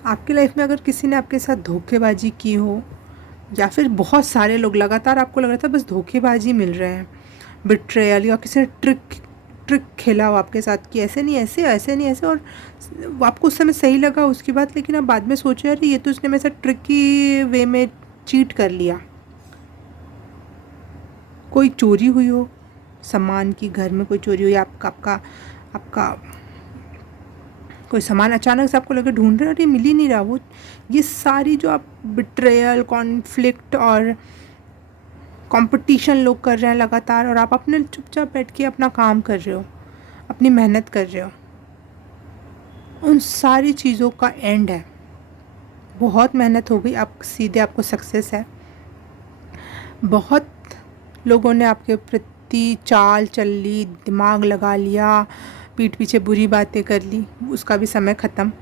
आपकी लाइफ में अगर किसी ने आपके साथ धोखेबाजी की हो, या फिर बहुत सारे लोग लगातार आपको लग रहा था बस धोखेबाजी मिल रहे हैं, बिट्रेयल, या किसी ने ट्रिक खेला हो आपके साथ कि ऐसे नहीं ऐसे, ऐसे नहीं ऐसे, और आपको उस समय सही लगा उसकी बात, लेकिन आप बाद में सोचे अरे ये तो उसने मेरे साथ ट्रिकी वे में चीट कर लिया। कोई चोरी हुई हो सामान की, घर में कोई चोरी हुई, आपका कोई सामान अचानक से आपको लगे ढूंढ रहे, अरे मिल ही नहीं रहा वो, ये सारी जो आप बिट्रेयल, कॉन्फ्लिक्ट और कंपटीशन लोग कर रहे हैं लगातार, और आप अपने चुपचाप बैठ के अपना काम कर रहे हो, अपनी मेहनत कर रहे हो, उन सारी चीज़ों का एंड है। बहुत मेहनत हो गई, आप सीधे आपको सक्सेस है। बहुत लोगों ने आपके प्रति चाल चल ली, दिमाग लगा लिया, पीठ पीछे बुरी बातें कर ली, उसका भी समय ख़त्म।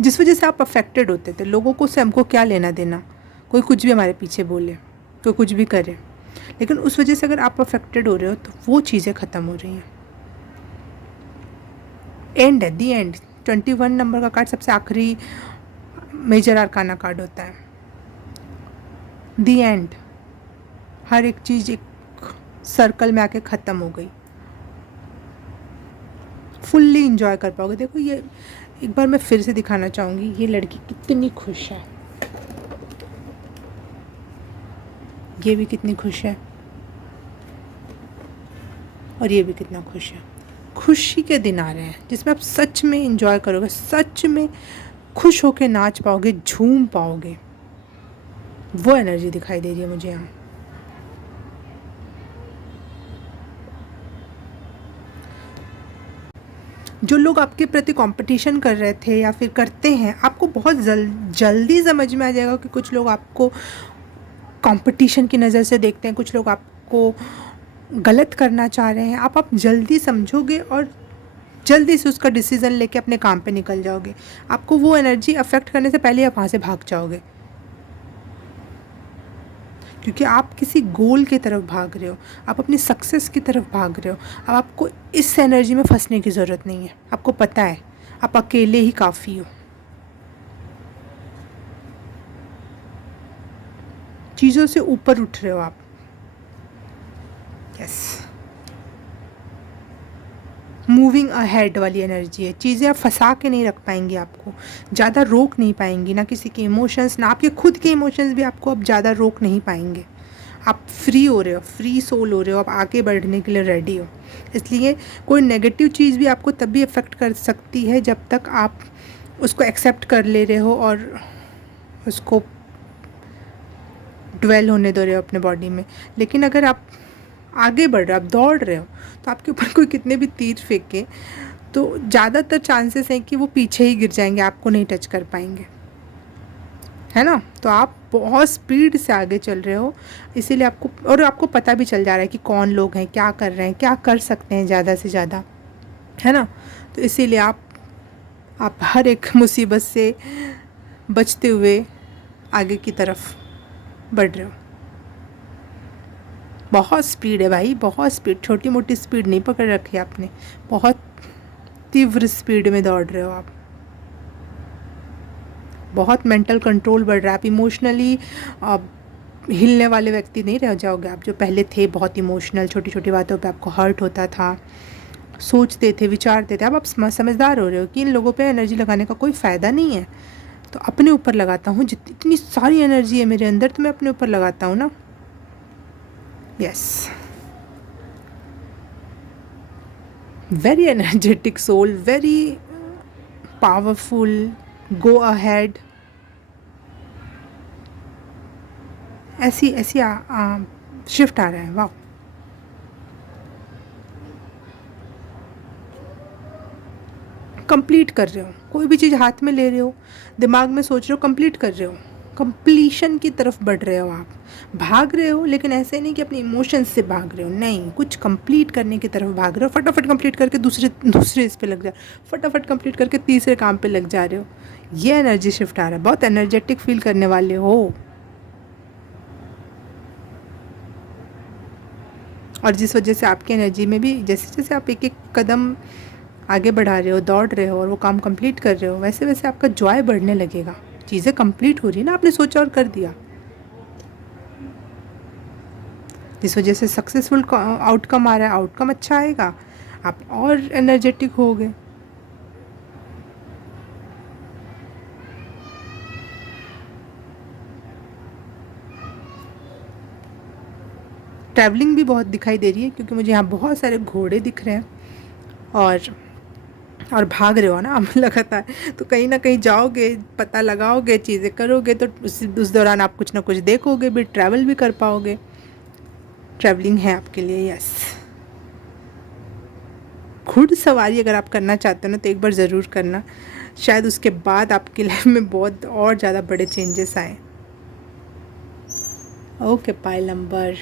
जिस वजह से आप अफेक्टेड होते थे, लोगों को से हमको क्या लेना देना, कोई कुछ भी हमारे पीछे बोले, कोई कुछ भी करे, लेकिन उस वजह से अगर आप अफेक्टेड हो रहे हो तो वो चीज़ें ख़त्म हो रही हैं। एंड है, दी एंड। 21 नंबर का कार्ड सबसे आखिरी मेजर आर्काना कार्ड होता है। दी एंड, हर एक चीज़ एक सर्कल में आके ख़त्म हो गई, फुल्ली इंजॉय कर पाओगे। देखो ये एक बार मैं फिर से दिखाना चाहूँगी, ये लड़की कितनी खुश है, ये भी कितनी खुश है और ये भी कितना खुश है। खुशी के दिन आ रहे हैं जिसमें आप सच में इंजॉय करोगे, सच में खुश होके नाच पाओगे, झूम पाओगे। वो एनर्जी दिखाई दे रही है मुझे यहाँ। जो लोग आपके प्रति कंपटीशन कर रहे थे या फिर करते हैं, आपको बहुत जल्दी समझ में आ जाएगा कि कुछ लोग आपको कंपटीशन की नज़र से देखते हैं, कुछ लोग आपको गलत करना चाह रहे हैं। आप जल्दी समझोगे और जल्दी से उसका डिसीज़न लेके अपने काम पे निकल जाओगे। आपको वो एनर्जी अफेक्ट करने से पहले आप वहाँ से भाग जाओगे, क्योंकि आप किसी गोल की तरफ भाग रहे हो, आप अपनी सक्सेस की तरफ भाग रहे हो। अब आपको इस एनर्जी में फंसने की ज़रूरत नहीं है। आपको पता है आप अकेले ही काफ़ी हो। चीज़ों से ऊपर उठ रहे हो आप। यस, मूविंग अहेड वाली एनर्जी है। चीज़ें आप फंसा के नहीं रख पाएंगी, आपको ज़्यादा रोक नहीं पाएंगी, ना किसी के इमोशंस, ना आपके खुद के इमोशंस भी आपको अब ज़्यादा रोक नहीं पाएंगे। आप फ्री हो रहे हो, फ्री सोल हो रहे हो, आप आगे बढ़ने के लिए रेडी हो। इसलिए कोई नेगेटिव चीज़ भी आपको तभी अफेक्ट कर सकती है जब तक आप उसको एक्सेप्ट कर ले रहे हो और उसको ड्वेल होने दे रहे हो अपने बॉडी में। लेकिन अगर आप आगे बढ़ रहे हो, आप दौड़ रहे हो, तो आपके ऊपर कोई कितने भी तीर फेंके तो ज़्यादातर चांसेस हैं कि वो पीछे ही गिर जाएंगे, आपको नहीं टच कर पाएंगे, है ना। तो आप बहुत स्पीड से आगे चल रहे हो, इसीलिए आपको पता भी चल जा रहा है कि कौन लोग हैं, क्या कर रहे हैं, क्या कर सकते हैं ज़्यादा से ज़्यादा, है ना। तो इसीलिए आप हर एक मुसीबत से बचते हुए आगे की तरफ बढ़ रहे हो। बहुत स्पीड है भाई, बहुत स्पीड, छोटी मोटी स्पीड नहीं पकड़ रखी आपने, बहुत तीव्र स्पीड में दौड़ रहे हो आप। बहुत मेंटल कंट्रोल बढ़ रहा है। आप इमोशनली हिलने वाले व्यक्ति नहीं रह जाओगे आप, जो पहले थे बहुत इमोशनल, छोटी छोटी बातों पे आपको हर्ट होता था, सोचते थे, विचारते थे। अब आप समझदार हो रहे हो कि इन लोगों पे एनर्जी लगाने का कोई फ़ायदा नहीं है, तो अपने ऊपर लगाता हूँ। जितनी सारी एनर्जी है मेरे अंदर, तो मैं अपने ऊपर लगाता हूँ ना। Yes, very energetic soul, very powerful, go ahead, ऐसी शिफ्ट आ रहा है। वाह, कंप्लीट कर रहे हो, कोई भी चीज़ हाथ में ले रहे हो, दिमाग में सोच रहे हो, कंप्लीट कर रहे हो, कंप्लीशन की तरफ बढ़ रहे हो आप। भाग रहे हो, लेकिन ऐसे नहीं कि अपने इमोशंस से भाग रहे हो, नहीं, कुछ कंप्लीट करने की तरफ भाग रहे हो। फटाफट कंप्लीट करके दूसरे इस पे लग जा, फटाफट कंप्लीट करके तीसरे काम पे लग जा रहे हो। ये एनर्जी शिफ्ट आ रहा है, बहुत एनर्जेटिक फील करने वाले हो। और जिस वजह से आपकी एनर्जी में भी जैसे जैसे आप एक एक कदम आगे बढ़ा रहे हो, दौड़ रहे हो और वो काम कंप्लीट कर रहे हो, वैसे वैसे आपका जॉय बढ़ने लगेगा। चीज़ें कंप्लीट हो रही है ना, आपने सोचा और कर दिया, जिस वजह से सक्सेसफुल आउटकम आ रहा है, आउटकम अच्छा आएगा, आप और एनर्जेटिक होगे। ट्रैवलिंग भी बहुत दिखाई दे रही है, क्योंकि मुझे यहाँ बहुत सारे घोड़े दिख रहे हैं और भाग रहे हो ना आप लगातार, तो कहीं ना कहीं जाओगे, पता लगाओगे, चीज़ें करोगे, तो उस दौरान आप कुछ ना कुछ देखोगे भी, ट्रैवल भी कर पाओगे। ट्रैवलिंग है आपके लिए। यस, घुड़सवारी अगर आप करना चाहते हो ना, तो एक बार ज़रूर करना, शायद उसके बाद आपकी लाइफ में बहुत और ज़्यादा बड़े चेंजेस आए। ओके, पाइल नंबर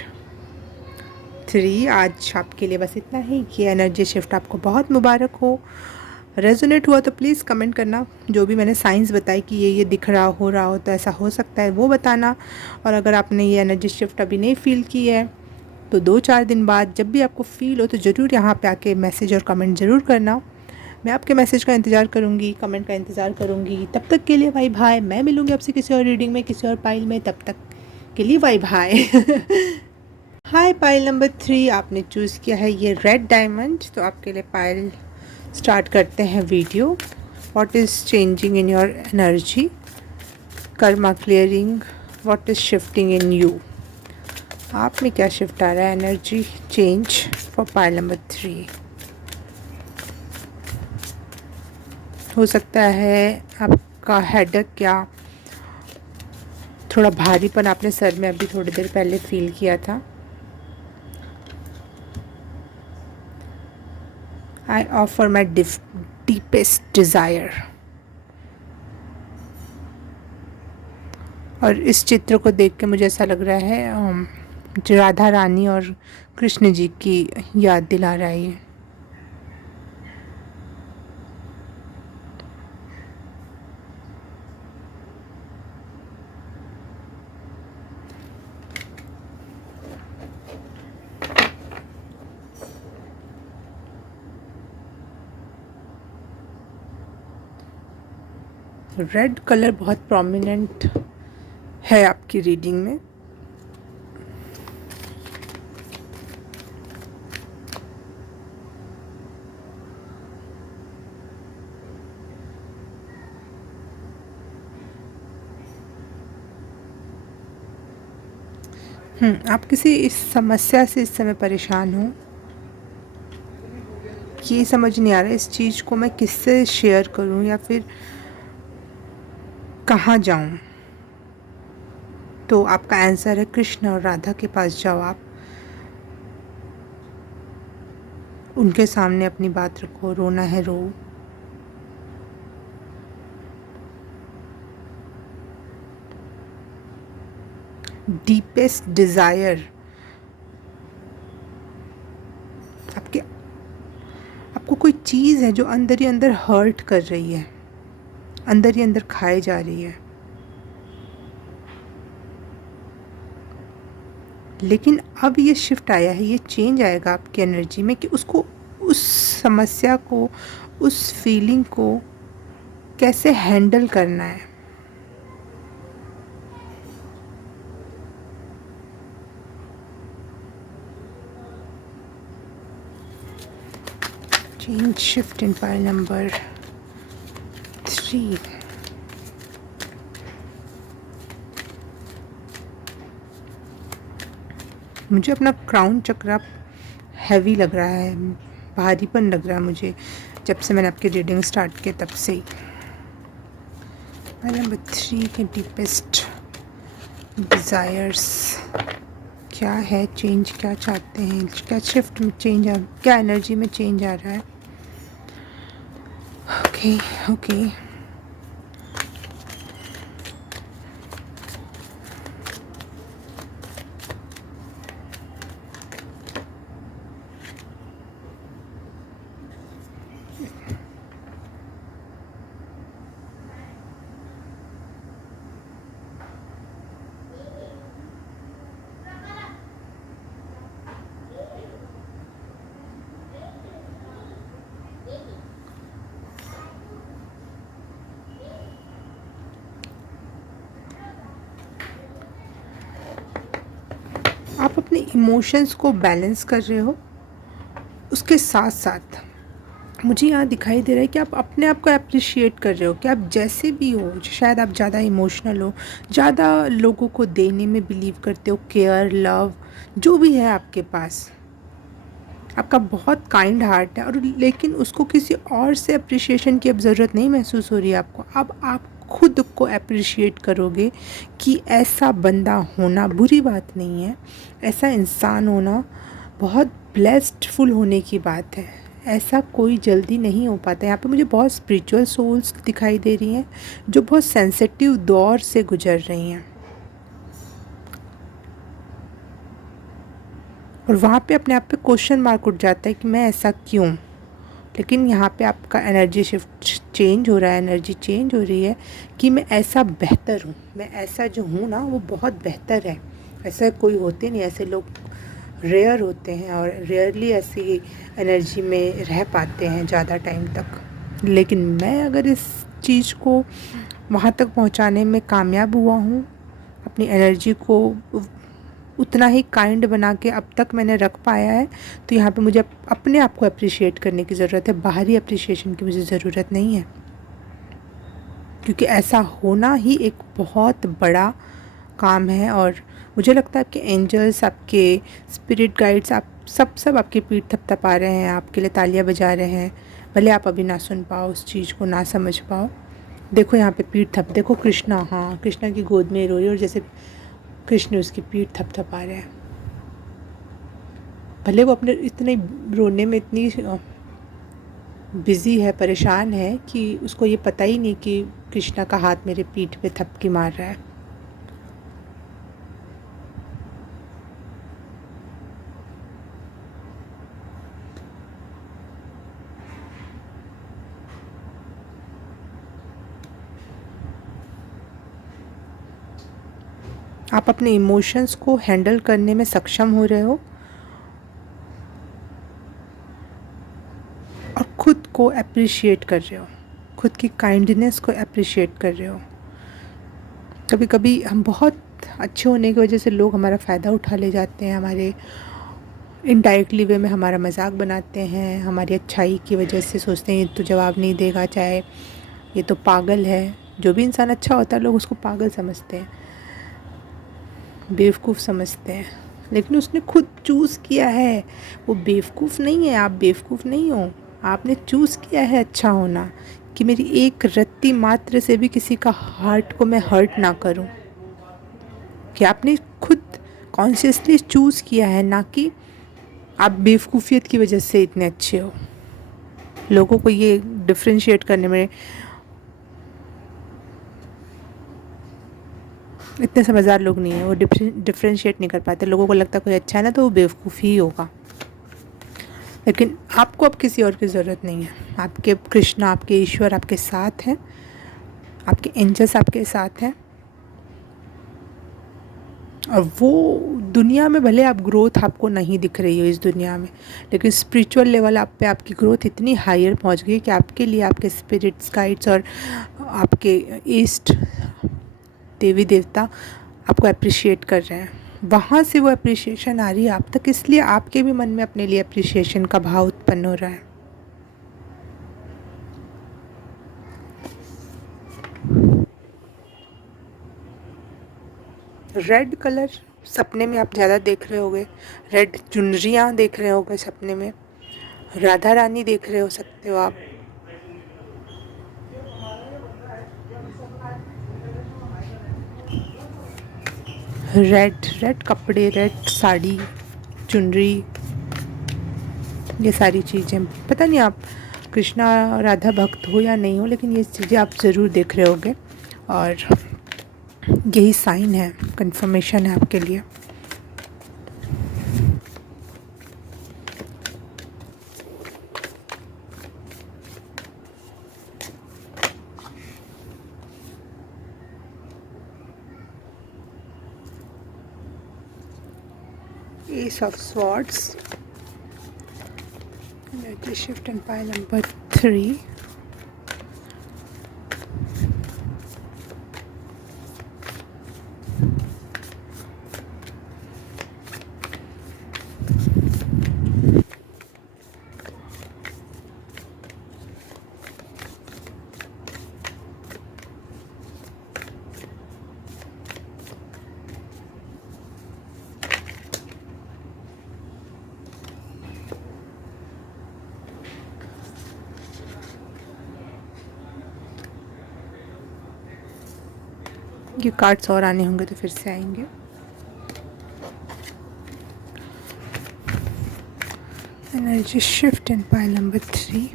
3, आज आपके लिए बस इतना ही। ये एनर्जी शिफ्ट आपको बहुत मुबारक हो। रेजोनेट हुआ तो प्लीज़ कमेंट करना, जो भी मैंने साइंस बताई कि ये दिख रहा हो तो ऐसा हो सकता है, वो बताना। और अगर आपने ये एनर्जी शिफ्ट अभी नहीं फील की है तो 2-4 दिन बाद जब भी आपको फ़ील हो तो ज़रूर यहाँ पे आके मैसेज और कमेंट ज़रूर करना। मैं आपके मैसेज का इंतज़ार करूँगी, कमेंट का इंतज़ार करूँगी। तब तक के लिए बाय बाय। मैं मिलूँगी आपसे किसी और रीडिंग में, किसी और पाइल में। तब तक के लिए बाय बाय। हाय, पाइल नंबर 3 आपने चूज़ किया है ये रेड डायमंड। तो आपके लिए पाइल स्टार्ट करते हैं video. What is changing in your energy, Karma clearing, what is shifting in you. आप में क्या शिफ्ट आ रहा है, energy change for pile number 3। हो सकता है आपका हेडेक या थोड़ा भारीपन आपने सर में अभी थोड़ी देर पहले फील किया था। I offer my deepest desire. और इस चित्र को देख के मुझे ऐसा लग रहा है जो राधा रानी और कृष्ण जी की याद दिला रहा है ये। रेड कलर बहुत प्रोमिनेंट है आपकी रीडिंग में। आप किसी इस समस्या से इस समय परेशान हो। ये समझ नहीं आ रहा है इस चीज़ को मैं किससे शेयर करूं या फिर कहाँ जाऊं। तो आपका आंसर है कृष्ण और राधा के पास जाओ। आप उनके सामने अपनी बात रखो। रोना है रो। डीपेस्ट डिज़ायर आपको कोई चीज़ है जो अंदर ही अंदर हर्ट कर रही है, अंदर ही अंदर खाए जा रही है। लेकिन अब ये शिफ्ट आया है, ये चेंज आएगा आपकी एनर्जी में कि उसको, उस समस्या को, उस फीलिंग को कैसे हैंडल करना है। Change shift in pile number 3। मुझे अपना क्राउन चक्र हैवी लग रहा है, भारीपन लग रहा है मुझे जब से मैंने आपकी रीडिंग स्टार्ट की तब से ही। पाइल नंबर 3 के डीपेस्ट डिज़ायर्स क्या है, चेंज क्या चाहते हैं, क्या शिफ्ट में चेंज क्या एनर्जी में चेंज आ रहा है। ओके ओके आप अपने इमोशंस को बैलेंस कर रहे हो। उसके साथ साथ मुझे यहाँ दिखाई दे रहा है कि आप अपने आप को अप्रिशिएट कर रहे हो कि आप जैसे भी हो। शायद आप ज़्यादा इमोशनल हो, ज़्यादा लोगों को देने में बिलीव करते हो, केयर, लव जो भी है आपके पास। आपका बहुत काइंड हार्ट है और लेकिन उसको किसी और से अप्रिशिएशन की अब ज़रूरत नहीं महसूस हो रही है आपको। अब आप खुद को अप्रिशिएट करोगे कि ऐसा बंदा होना बुरी बात नहीं है, ऐसा इंसान होना बहुत ब्लेस्डफुल होने की बात है। ऐसा कोई जल्दी नहीं हो पाता। यहाँ पे मुझे बहुत स्पिरिचुअल सोल्स दिखाई दे रही हैं जो बहुत सेंसिटिव दौर से गुजर रही हैं और वहाँ पे अपने आप पे क्वेश्चन मार्क उठ जाता है कि मैं ऐसा क्यों। लेकिन यहाँ पे आपका एनर्जी शिफ्ट चेंज हो रहा है, एनर्जी चेंज हो रही है कि मैं ऐसा बेहतर हूँ, मैं ऐसा जो हूँ ना वो बहुत बेहतर है। ऐसा कोई होते नहीं, ऐसे लोग रेयर होते हैं और रेयरली ऐसी एनर्जी में रह पाते हैं ज़्यादा टाइम तक। लेकिन मैं अगर इस चीज़ को वहाँ तक पहुँचाने में कामयाब हुआ हूँ, अपनी एनर्जी को उतना ही काइंड बना के अब तक मैंने रख पाया है, तो यहाँ पे मुझे अपने आप को अप्रिशिएट करने की ज़रूरत है, बाहरी अप्रिशिएशन की मुझे ज़रूरत नहीं है। क्योंकि ऐसा होना ही एक बहुत बड़ा काम है। और मुझे लगता है आपके एंजल्स, आपके स्पिरिट गाइड्स, आप सब आपकी पीठ थपथपा रहे हैं, आपके लिए तालियां बजा रहे हैं। भले आप अभी ना सुन पाओ, उस चीज़ को ना समझ पाओ। देखो यहाँ पे पीठ थप, देखो कृष्णा, हाँ कृष्णा की गोद में रो रही है और जैसे कृष्ण उसकी पीठ थपथपा रहे हैं। भले वो अपने इतने रोने में इतनी बिज़ी है, परेशान है कि उसको ये पता ही नहीं कि कृष्णा का हाथ मेरे पीठ पे थपकी मार रहा है। आप अपने इमोशंस को हैंडल करने में सक्षम हो रहे हो और ख़ुद को अप्रिशिएट कर रहे हो, खुद की काइंडनेस को अप्रिशिएट कर रहे हो। कभी कभी हम बहुत अच्छे होने की वजह से लोग हमारा फ़ायदा उठा ले जाते हैं, हमारे इनडायरेक्टली वे में हमारा मजाक बनाते हैं, हमारी अच्छाई की वजह से सोचते हैं ये तो जवाब नहीं देगा, चाहे ये तो पागल है। जो भी इंसान अच्छा होता है लोग उसको पागल समझते हैं, बेवकूफ़ समझते हैं, लेकिन उसने खुद चूज़ किया है। वो बेवकूफ़ नहीं है, आप बेवकूफ़ नहीं हो, आपने चूज़ किया है अच्छा होना, कि मेरी एक रत्ती मात्र से भी किसी का हार्ट को मैं हर्ट ना करूं। कि आपने खुद कॉन्शियसली चूज़ किया है, ना कि आप बेवकूफ़ियत की वजह से इतने अच्छे हो। लोगों को ये डिफ्रेंशिएट करने में इतने समझदार लोग नहीं हैं, वो डिफ्रेंशिएट नहीं कर पाते। लोगों को लगता है कोई अच्छा है ना तो वो बेवकूफ़ ही होगा। लेकिन आपको अब किसी और की ज़रूरत नहीं है। आपके कृष्ण, आपके ईश्वर आपके साथ हैं, आपके एंजल्स आपके साथ हैं। और वो दुनिया में भले आप ग्रोथ आपको नहीं दिख रही हो इस दुनिया में, लेकिन स्पिरिचुअल लेवल आप पे आपकी ग्रोथ इतनी हायर पहुंच गई कि आपके लिए आपके स्पिरिट्स, गाइड्स और आपके ईस्ट देवी देवता आपको अप्रिशिएट कर रहे हैं। वहाँ से वो अप्रिशिएशन आ रही है आप तक, इसलिए आपके भी मन में अपने लिए अप्रिशिएशन का भाव उत्पन्न हो रहा है। रेड कलर सपने में आप ज़्यादा देख रहे होगे, रेड चुनरियाँ देख रहे होगे सपने में, राधा रानी देख रहे हो सकते हो आप। रेड कपड़े, रेड साड़ी, चुनरी, ये सारी चीज़ें, पता नहीं आप कृष्णा राधा भक्त हो या नहीं हो, लेकिन ये चीज़ें आप ज़रूर देख रहे होगे। और यही साइन है, कंफर्मेशन है आपके लिए। Ace of Swords, energy shift and pile number 3. ये कार्ड्स और आने होंगे तो फिर से आएंगे। Energy shift in pile number 3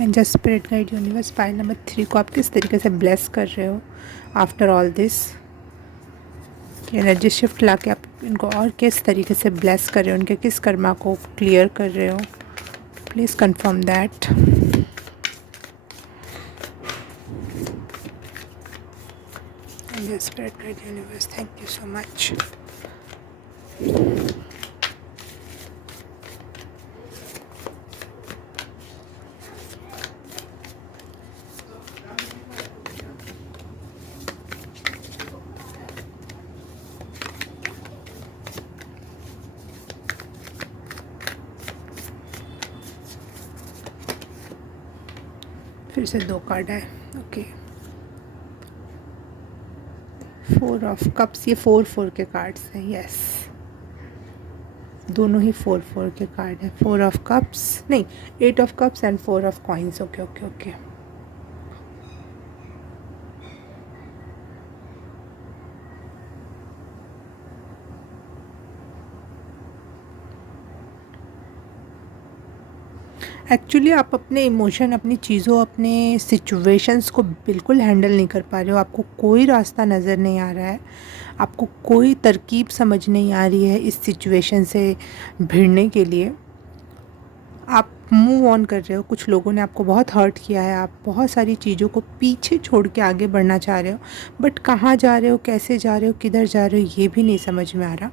and just spirit guide universe, pile number 3 को आप किस तरीके से ब्लेस कर रहे हो after all this. Energy shift लाके आप इनको और किस तरीके से ब्लेस कर रहे हो, उनके किस कर्मा को क्लियर कर रहे हो। Please confirm that. Spirit guide universe, thank you so much. फिर से 2 कार्ड आए। ओके, 4 ऑफ कप्स, ये 4-4 के कार्ड्स हैं। यस, दोनों ही 4-4 के कार्ड हैं। 4 ऑफ कप्स नहीं, 8 of cups and 4 of coins. Okay okay okay. Actually आप अपने इमोशन, अपनी चीज़ों, अपने सिचुएशंस को बिल्कुल हैंडल नहीं कर पा रहे हो। आपको कोई रास्ता नज़र नहीं आ रहा है, आपको कोई तरकीब समझ नहीं आ रही है इस सिचुएशन से भिड़ने के लिए। आप मूव ऑन कर रहे हो, कुछ लोगों ने आपको बहुत हर्ट किया है, आप बहुत सारी चीज़ों को पीछे छोड़ के आगे बढ़ना चाह रहे हो, बट कहाँ जा रहे हो, कैसे जा रहे हो, किधर जा रहे हो, ये भी नहीं समझ में आ रहा।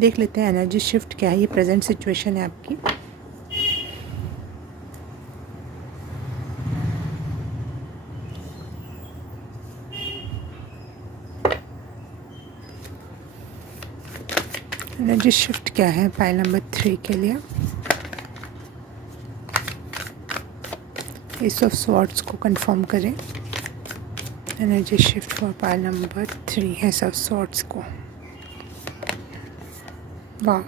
देख लेते हैं एनर्जी शिफ्ट क्या है। ये प्रेजेंट सिचुएशन है आपकी। एनर्जी शिफ्ट क्या है पाइल नंबर 3 के लिए। एस ऑफ स्वॉर्ड्स को कंफर्म करें। Energy shift for pile number 3, S of swords को। वाह,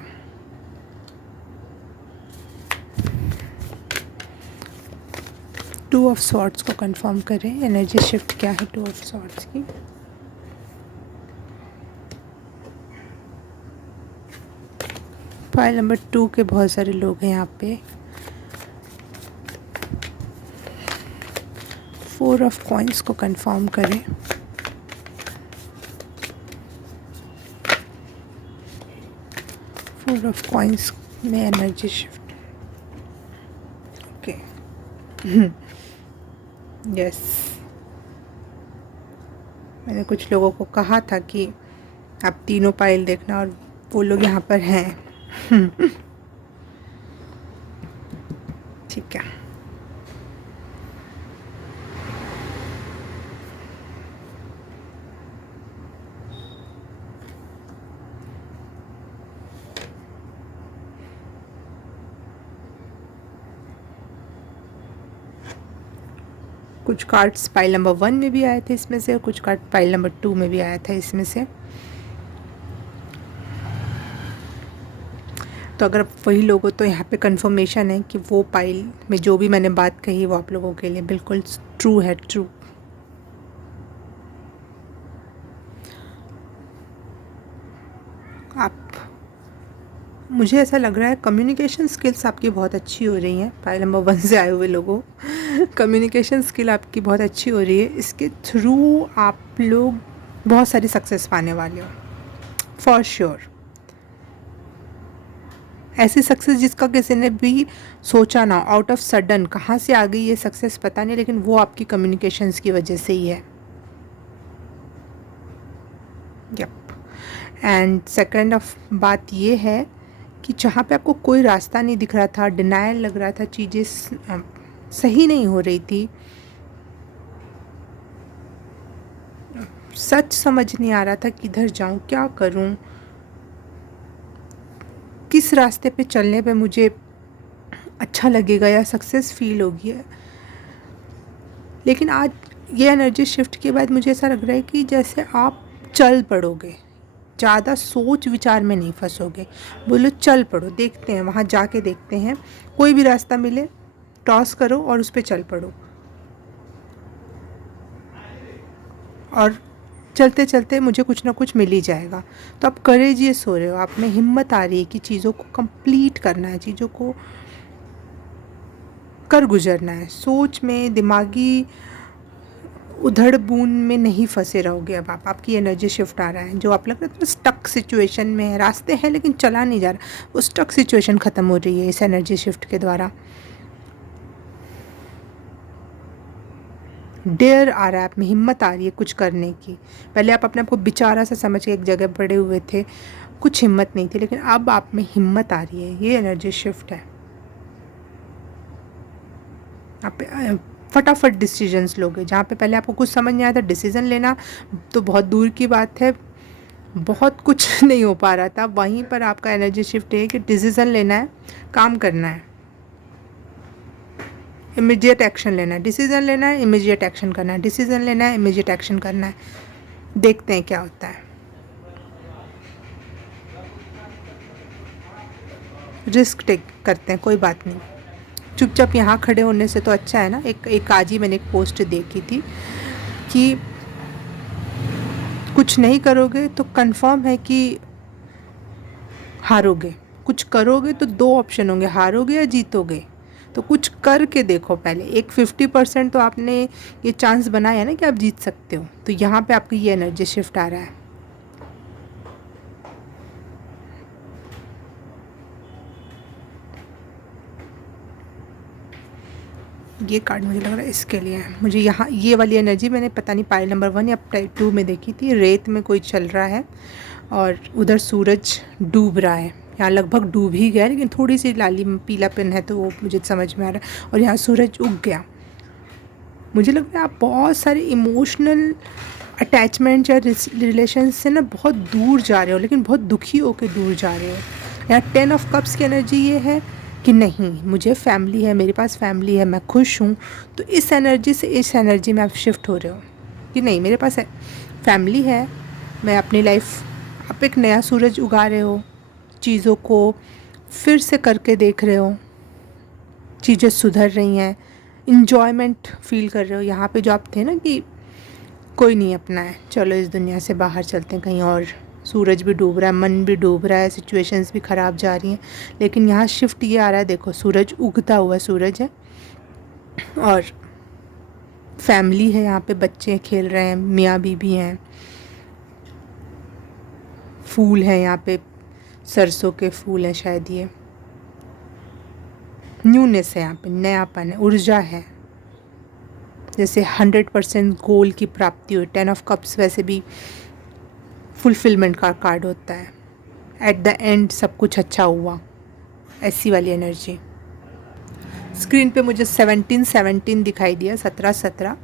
टू ऑफ स्वॉर्ड्स को कंफर्म करें। एनर्जी शिफ्ट क्या है 2 ऑफ स्वॉर्ड्स की। पाइल नंबर 2 के बहुत सारे लोग हैं यहाँ पे। 4 ऑफ कॉइन्स को कंफर्म करें। फोर ऑफ कॉइन्स में एनर्जी शिफ्ट। ओके, यस, मैंने कुछ लोगों को कहा था कि आप तीनों पाइल देखना, और वो लोग यहाँ पर हैं। ठीक है, कुछ कार्ड्स पाइल नंबर 1 में भी आए थे इसमें से, और कुछ कार्ड पाइल नंबर 2 में भी आया था इसमें से। तो अगर आप वही लोग हो तो यहाँ पे कंफर्मेशन है कि वो पाइल में जो भी मैंने बात कही वो आप लोगों के लिए बिल्कुल ट्रू है। ट्रू, आप, मुझे ऐसा लग रहा है कम्युनिकेशन स्किल्स आपकी बहुत अच्छी हो रही हैं। पाइल नंबर 1 से आए हुए लोगों, कम्युनिकेशन स्किल आपकी बहुत अच्छी हो रही है। इसके थ्रू आप लोग बहुत सारी सक्सेस पाने वाले हो, फॉर श्योर। ऐसी सक्सेस जिसका किसी ने भी सोचा ना, आउट ऑफ सडन कहाँ से आ गई ये सक्सेस पता नहीं, लेकिन वो आपकी कम्युनिकेशंस की वजह से ही है। यप, एंड सेकंड ऑफ बात ये है कि जहाँ पे आपको कोई रास्ता नहीं दिख रहा था, डिनायल लग रहा था, चीज़ें सही नहीं हो रही थी, सच समझ नहीं आ रहा था किधर जाऊँ, क्या करूँ, किस रास्ते पे चलने पे मुझे अच्छा लगेगा या सक्सेस फील होगी। लेकिन आज ये एनर्जी शिफ्ट के बाद मुझे ऐसा लग रहा है कि जैसे आप चल पड़ोगे, ज़्यादा सोच विचार में नहीं फंसोगे। बोलो चल पड़ो, देखते हैं, वहाँ जाके देखते हैं, कोई भी रास्ता मिले टॉस करो और उस पर चल पड़ो। और चलते चलते मुझे कुछ ना कुछ मिल ही जाएगा। तो आप करेजियस हो रहे हो, आप में हिम्मत आ रही है कि चीज़ों को कंप्लीट करना है, चीज़ों को कर गुजरना है। सोच में, दिमागी उधड़ बून में नहीं फंसे रहोगे। अब आप, आपकी एनर्जी शिफ्ट आ रहा है। जो आप लग रहा है स्टक सिचुएशन में है, रास्ते हैं लेकिन चला नहीं जा रहा, वो स्टक सिचुएशन ख़त्म हो रही है इस एनर्जी शिफ्ट के द्वारा। डेयर आ रहा है, आप में हिम्मत आ रही है कुछ करने की। पहले आप अपने आप को बेचारा सा समझ के एक जगह पड़े हुए थे, कुछ हिम्मत नहीं थी, लेकिन अब आप में हिम्मत आ रही है। ये एनर्जी शिफ्ट है। आप फटाफट डिसीजंस लोगे। जहाँ पे पहले आपको कुछ समझ नहीं आया था, डिसीज़न लेना तो बहुत दूर की बात है, बहुत कुछ नहीं हो पा रहा था, वहीं पर आपका एनर्जी शिफ्ट है कि डिसीज़न लेना है, काम करना है। इमीडिएट एक्शन लेना है, डिसीज़न लेना है, इमीडिएट एक्शन करना है, डिसीज़न लेना है, इमीडिएट एक्शन करना है। देखते हैं क्या होता है। रिस्क टेक करते हैं, कोई बात नहीं। चुपचाप यहाँ खड़े होने से तो अच्छा है ना। एक आज ही मैंने एक पोस्ट देखी थी कि कुछ नहीं करोगे तो कंफर्म है कि हारोगे, कुछ करोगे तो दो ऑप्शन होंगे, हारोगे या जीतोगे। तो कुछ करके देखो पहले। एक 50% तो आपने ये चांस बनाया है ना कि आप जीत सकते हो। तो यहाँ पे आपकी ये एनर्जी शिफ्ट आ रहा है। ये कार्ड मुझे लग रहा है इसके लिए है। मुझे यहाँ ये वाली एनर्जी मैंने पता नहीं पाइल नंबर 1 या टाइप 2 में देखी थी। रेत में कोई चल रहा है और उधर सूरज डूब रहा है। यहाँ लगभग डूब ही गया, लेकिन थोड़ी सी लाली पीलापन है तो वो मुझे समझ में आ रहा है। और यहाँ सूरज उग गया। मुझे लगता है आप बहुत सारे इमोशनल अटैचमेंट या रिलेशन से ना बहुत दूर जा रहे हो, लेकिन बहुत दुखी होकर दूर जा रहे हो। यहाँ 10 ऑफ कप्स की एनर्जी ये है कि नहीं, मुझे फैमिली है, मेरे पास फैमिली है, मैं खुश हूँ। तो इस एनर्जी से इस एनर्जी में आप शिफ्ट हो रहे हो कि नहीं, मेरे पास फैमिली है, मैं अपनी लाइफ। आप एक नया सूरज उगा रहे हो, चीज़ों को फिर से करके देख रहे हो, चीज़ें सुधर रही हैं, इन्जॉयमेंट फील कर रहे हो। यहाँ पे जो आप थे ना कि कोई नहीं अपना है, चलो इस दुनिया से बाहर चलते हैं कहीं और। सूरज भी डूब रहा है, मन भी डूब रहा है, सिचुएशंस भी ख़राब जा रही हैं, लेकिन यहाँ शिफ्ट ये आ रहा है, देखो सूरज उगता हुआ सूरज है और फैमिली है, यहाँ पे बच्चे खेल रहे हैं, मियाँ बीबी हैं, फूल हैं यहाँ पे, सरसों के फूल हैं शायद। ये न्यूनेस है, यहाँ पे नयापन है, ऊर्जा है, जैसे 100% गोल की प्राप्ति हुई। 10 ऑफ कप्स वैसे भी फुलफिलमेंट का कार्ड होता है। एट द एंड सब कुछ अच्छा हुआ, ऐसी वाली एनर्जी। स्क्रीन पे मुझे 17 दिखाई दिया, 17।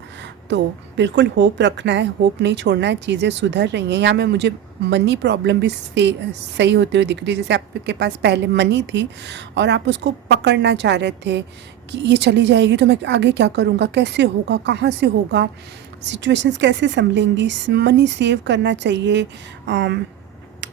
तो बिल्कुल होप रखना है, होप नहीं छोड़ना है, चीज़ें सुधर रही हैं। यहाँ में मुझे मनी प्रॉब्लम भी सही होते हुए दिख रही है। जैसे आपके पास पहले मनी थी और आप उसको पकड़ना चाह रहे थे कि ये चली जाएगी तो मैं आगे क्या करूँगा, कैसे होगा, कहाँ से होगा, सिचुएशंस कैसे संभलेंगी, मनी सेव करना चाहिए।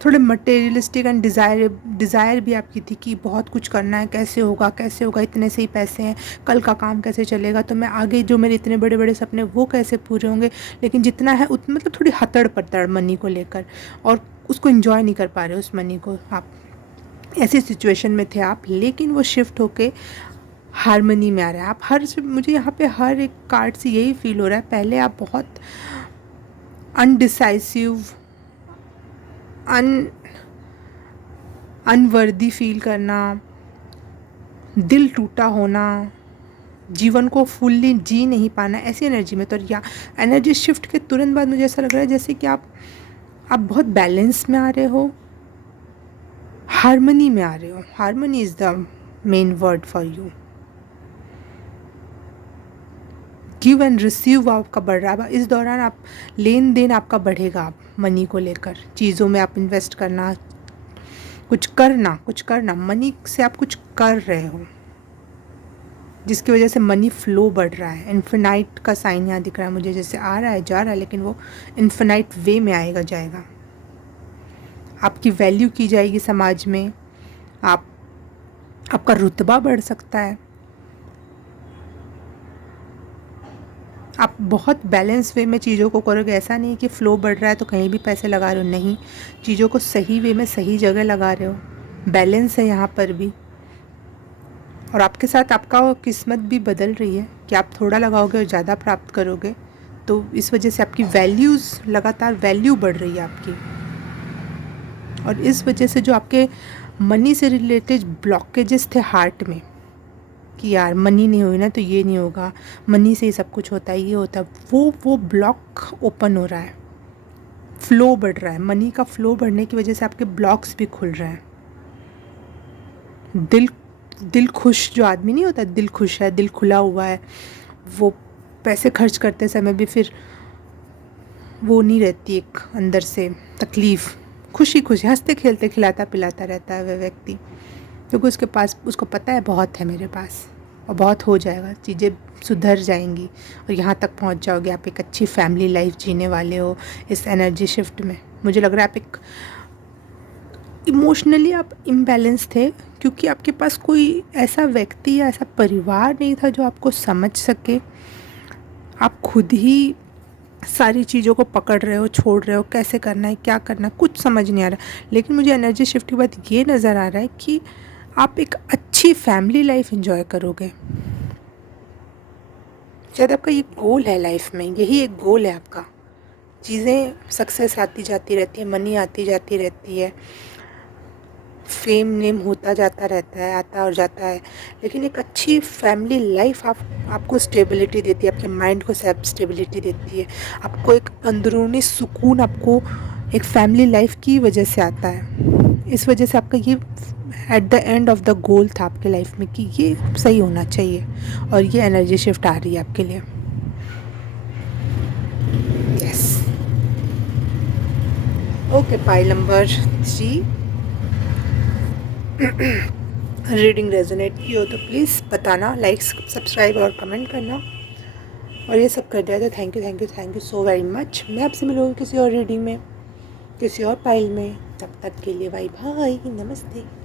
थोड़े मटेरियलिस्टिक एंड डिज़ायर भी आपकी थी कि बहुत कुछ करना है, कैसे होगा, इतने से ही पैसे हैं, कल का काम कैसे चलेगा, तो मैं आगे जो मेरे इतने बड़े बड़े सपने वो कैसे पूरे होंगे। लेकिन जितना है उतना मतलब थोड़ी हतड़ पतड़ मनी को लेकर, और उसको एंजॉय नहीं कर पा रहे उस मनी को। आप ऐसी सिचुएशन में थे आप, लेकिन वो शिफ्ट होके हारमनी में आ रहा है। आप मुझे यहाँ पे हर एक कार्ड से यही फील हो रहा है, पहले आप बहुत अनडिसाइसिव, अनवर्दी फील करना, दिल टूटा होना, जीवन को फुल्ली जी नहीं पाना, ऐसी एनर्जी में। तो या एनर्जी शिफ्ट के तुरंत बाद मुझे ऐसा लग रहा है जैसे कि आप बहुत बैलेंस में आ रहे हो, हारमनी में आ रहे हो। Harmony is the main word for you. Give and receive आपका बढ़ रहा है इस दौरान। आप लेन देन आपका बढ़ेगा, आप मनी को लेकर चीज़ों में आप इन्वेस्ट करना, कुछ करना मनी से आप कुछ कर रहे हो, जिसकी वजह से मनी फ्लो बढ़ रहा है। इन्फिनाइट का साइन यहाँ दिख रहा है मुझे, जैसे आ रहा है जा रहा है, लेकिन वो इन्फिनाइट वे में आएगा जाएगा। आपकी वैल्यू की जाएगी समाज में, आपका रुतबा बढ़ सकता है। आप बहुत बैलेंस वे में चीज़ों को करोगे। ऐसा नहीं कि फ़्लो बढ़ रहा है तो कहीं भी पैसे लगा रहे हो, नहीं, चीज़ों को सही वे में सही जगह लगा रहे हो। बैलेंस है यहाँ पर भी। और आपके साथ आपका किस्मत भी बदल रही है कि आप थोड़ा लगाओगे और ज़्यादा प्राप्त करोगे। तो इस वजह से आपकी वैल्यूज़, लगातार वैल्यू बढ़ रही है आपकी। और इस वजह से जो आपके मनी से रिलेटेड ब्लॉकेजेस थे हार्ट में कि यार मनी नहीं हुई ना तो ये नहीं होगा, मनी से ही सब कुछ होता है, ये होता है, वो ब्लॉक ओपन हो रहा है, फ़्लो बढ़ रहा है। मनी का फ़्लो बढ़ने की वजह से आपके ब्लॉक्स भी खुल रहे हैं। दिल खुश जो आदमी नहीं होता, दिल खुश है, दिल खुला हुआ है, वो पैसे खर्च करते समय भी फिर वो नहीं रहती एक अंदर से तकलीफ़, खुशी हंसते खेलते खिलाता पिलाता रहता है वह व्यक्ति, क्योंकि उसके पास, उसको पता है बहुत है मेरे पास, और बहुत हो जाएगा, चीज़ें सुधर जाएंगी और यहाँ तक पहुँच जाओगे। आप एक अच्छी फैमिली लाइफ जीने वाले हो इस एनर्जी शिफ्ट में। मुझे लग रहा है आप एक इमोशनली आप इम्बैलेंस थे, क्योंकि आपके पास कोई ऐसा व्यक्ति या ऐसा परिवार नहीं था जो आपको समझ सके। आप खुद ही सारी चीज़ों को पकड़ रहे हो, छोड़ रहे हो, कैसे करना है, क्या करना है, कुछ समझ नहीं आ रहा। लेकिन मुझे एनर्जी शिफ्ट के बाद ये नज़र आ रहा है कि आप एक अच्छी फैमिली लाइफ एंजॉय करोगे। शायद आपका ये गोल है लाइफ में, यही एक गोल है आपका। चीज़ें सक्सेस आती जाती रहती है, मनी आती जाती रहती है, फेम नेम होता जाता रहता है, आता और जाता है, लेकिन एक अच्छी फैमिली लाइफ आपको स्टेबिलिटी देती है, आपके माइंड को स्टेबिलिटी देती है, आपको एक अंदरूनी सुकून आपको एक फैमिली लाइफ की वजह से आता है। इस वजह से आपका ये at the end of the goal था आपके लाइफ में कि ये सही होना चाहिए, और ये एनर्जी शिफ्ट आ रही है आपके लिए। Yes. Okay, pile number 3। Reading resonate की हो तो प्लीज़ बताना, लाइक सब्सक्राइब और कमेंट करना, और ये सब कर दिया तो thank you thank you thank you so very much. मैं आपसे मिलूँगी किसी और रीडिंग में, किसी और पाइल में। तब तक के लिए बाय बाय, नमस्ते।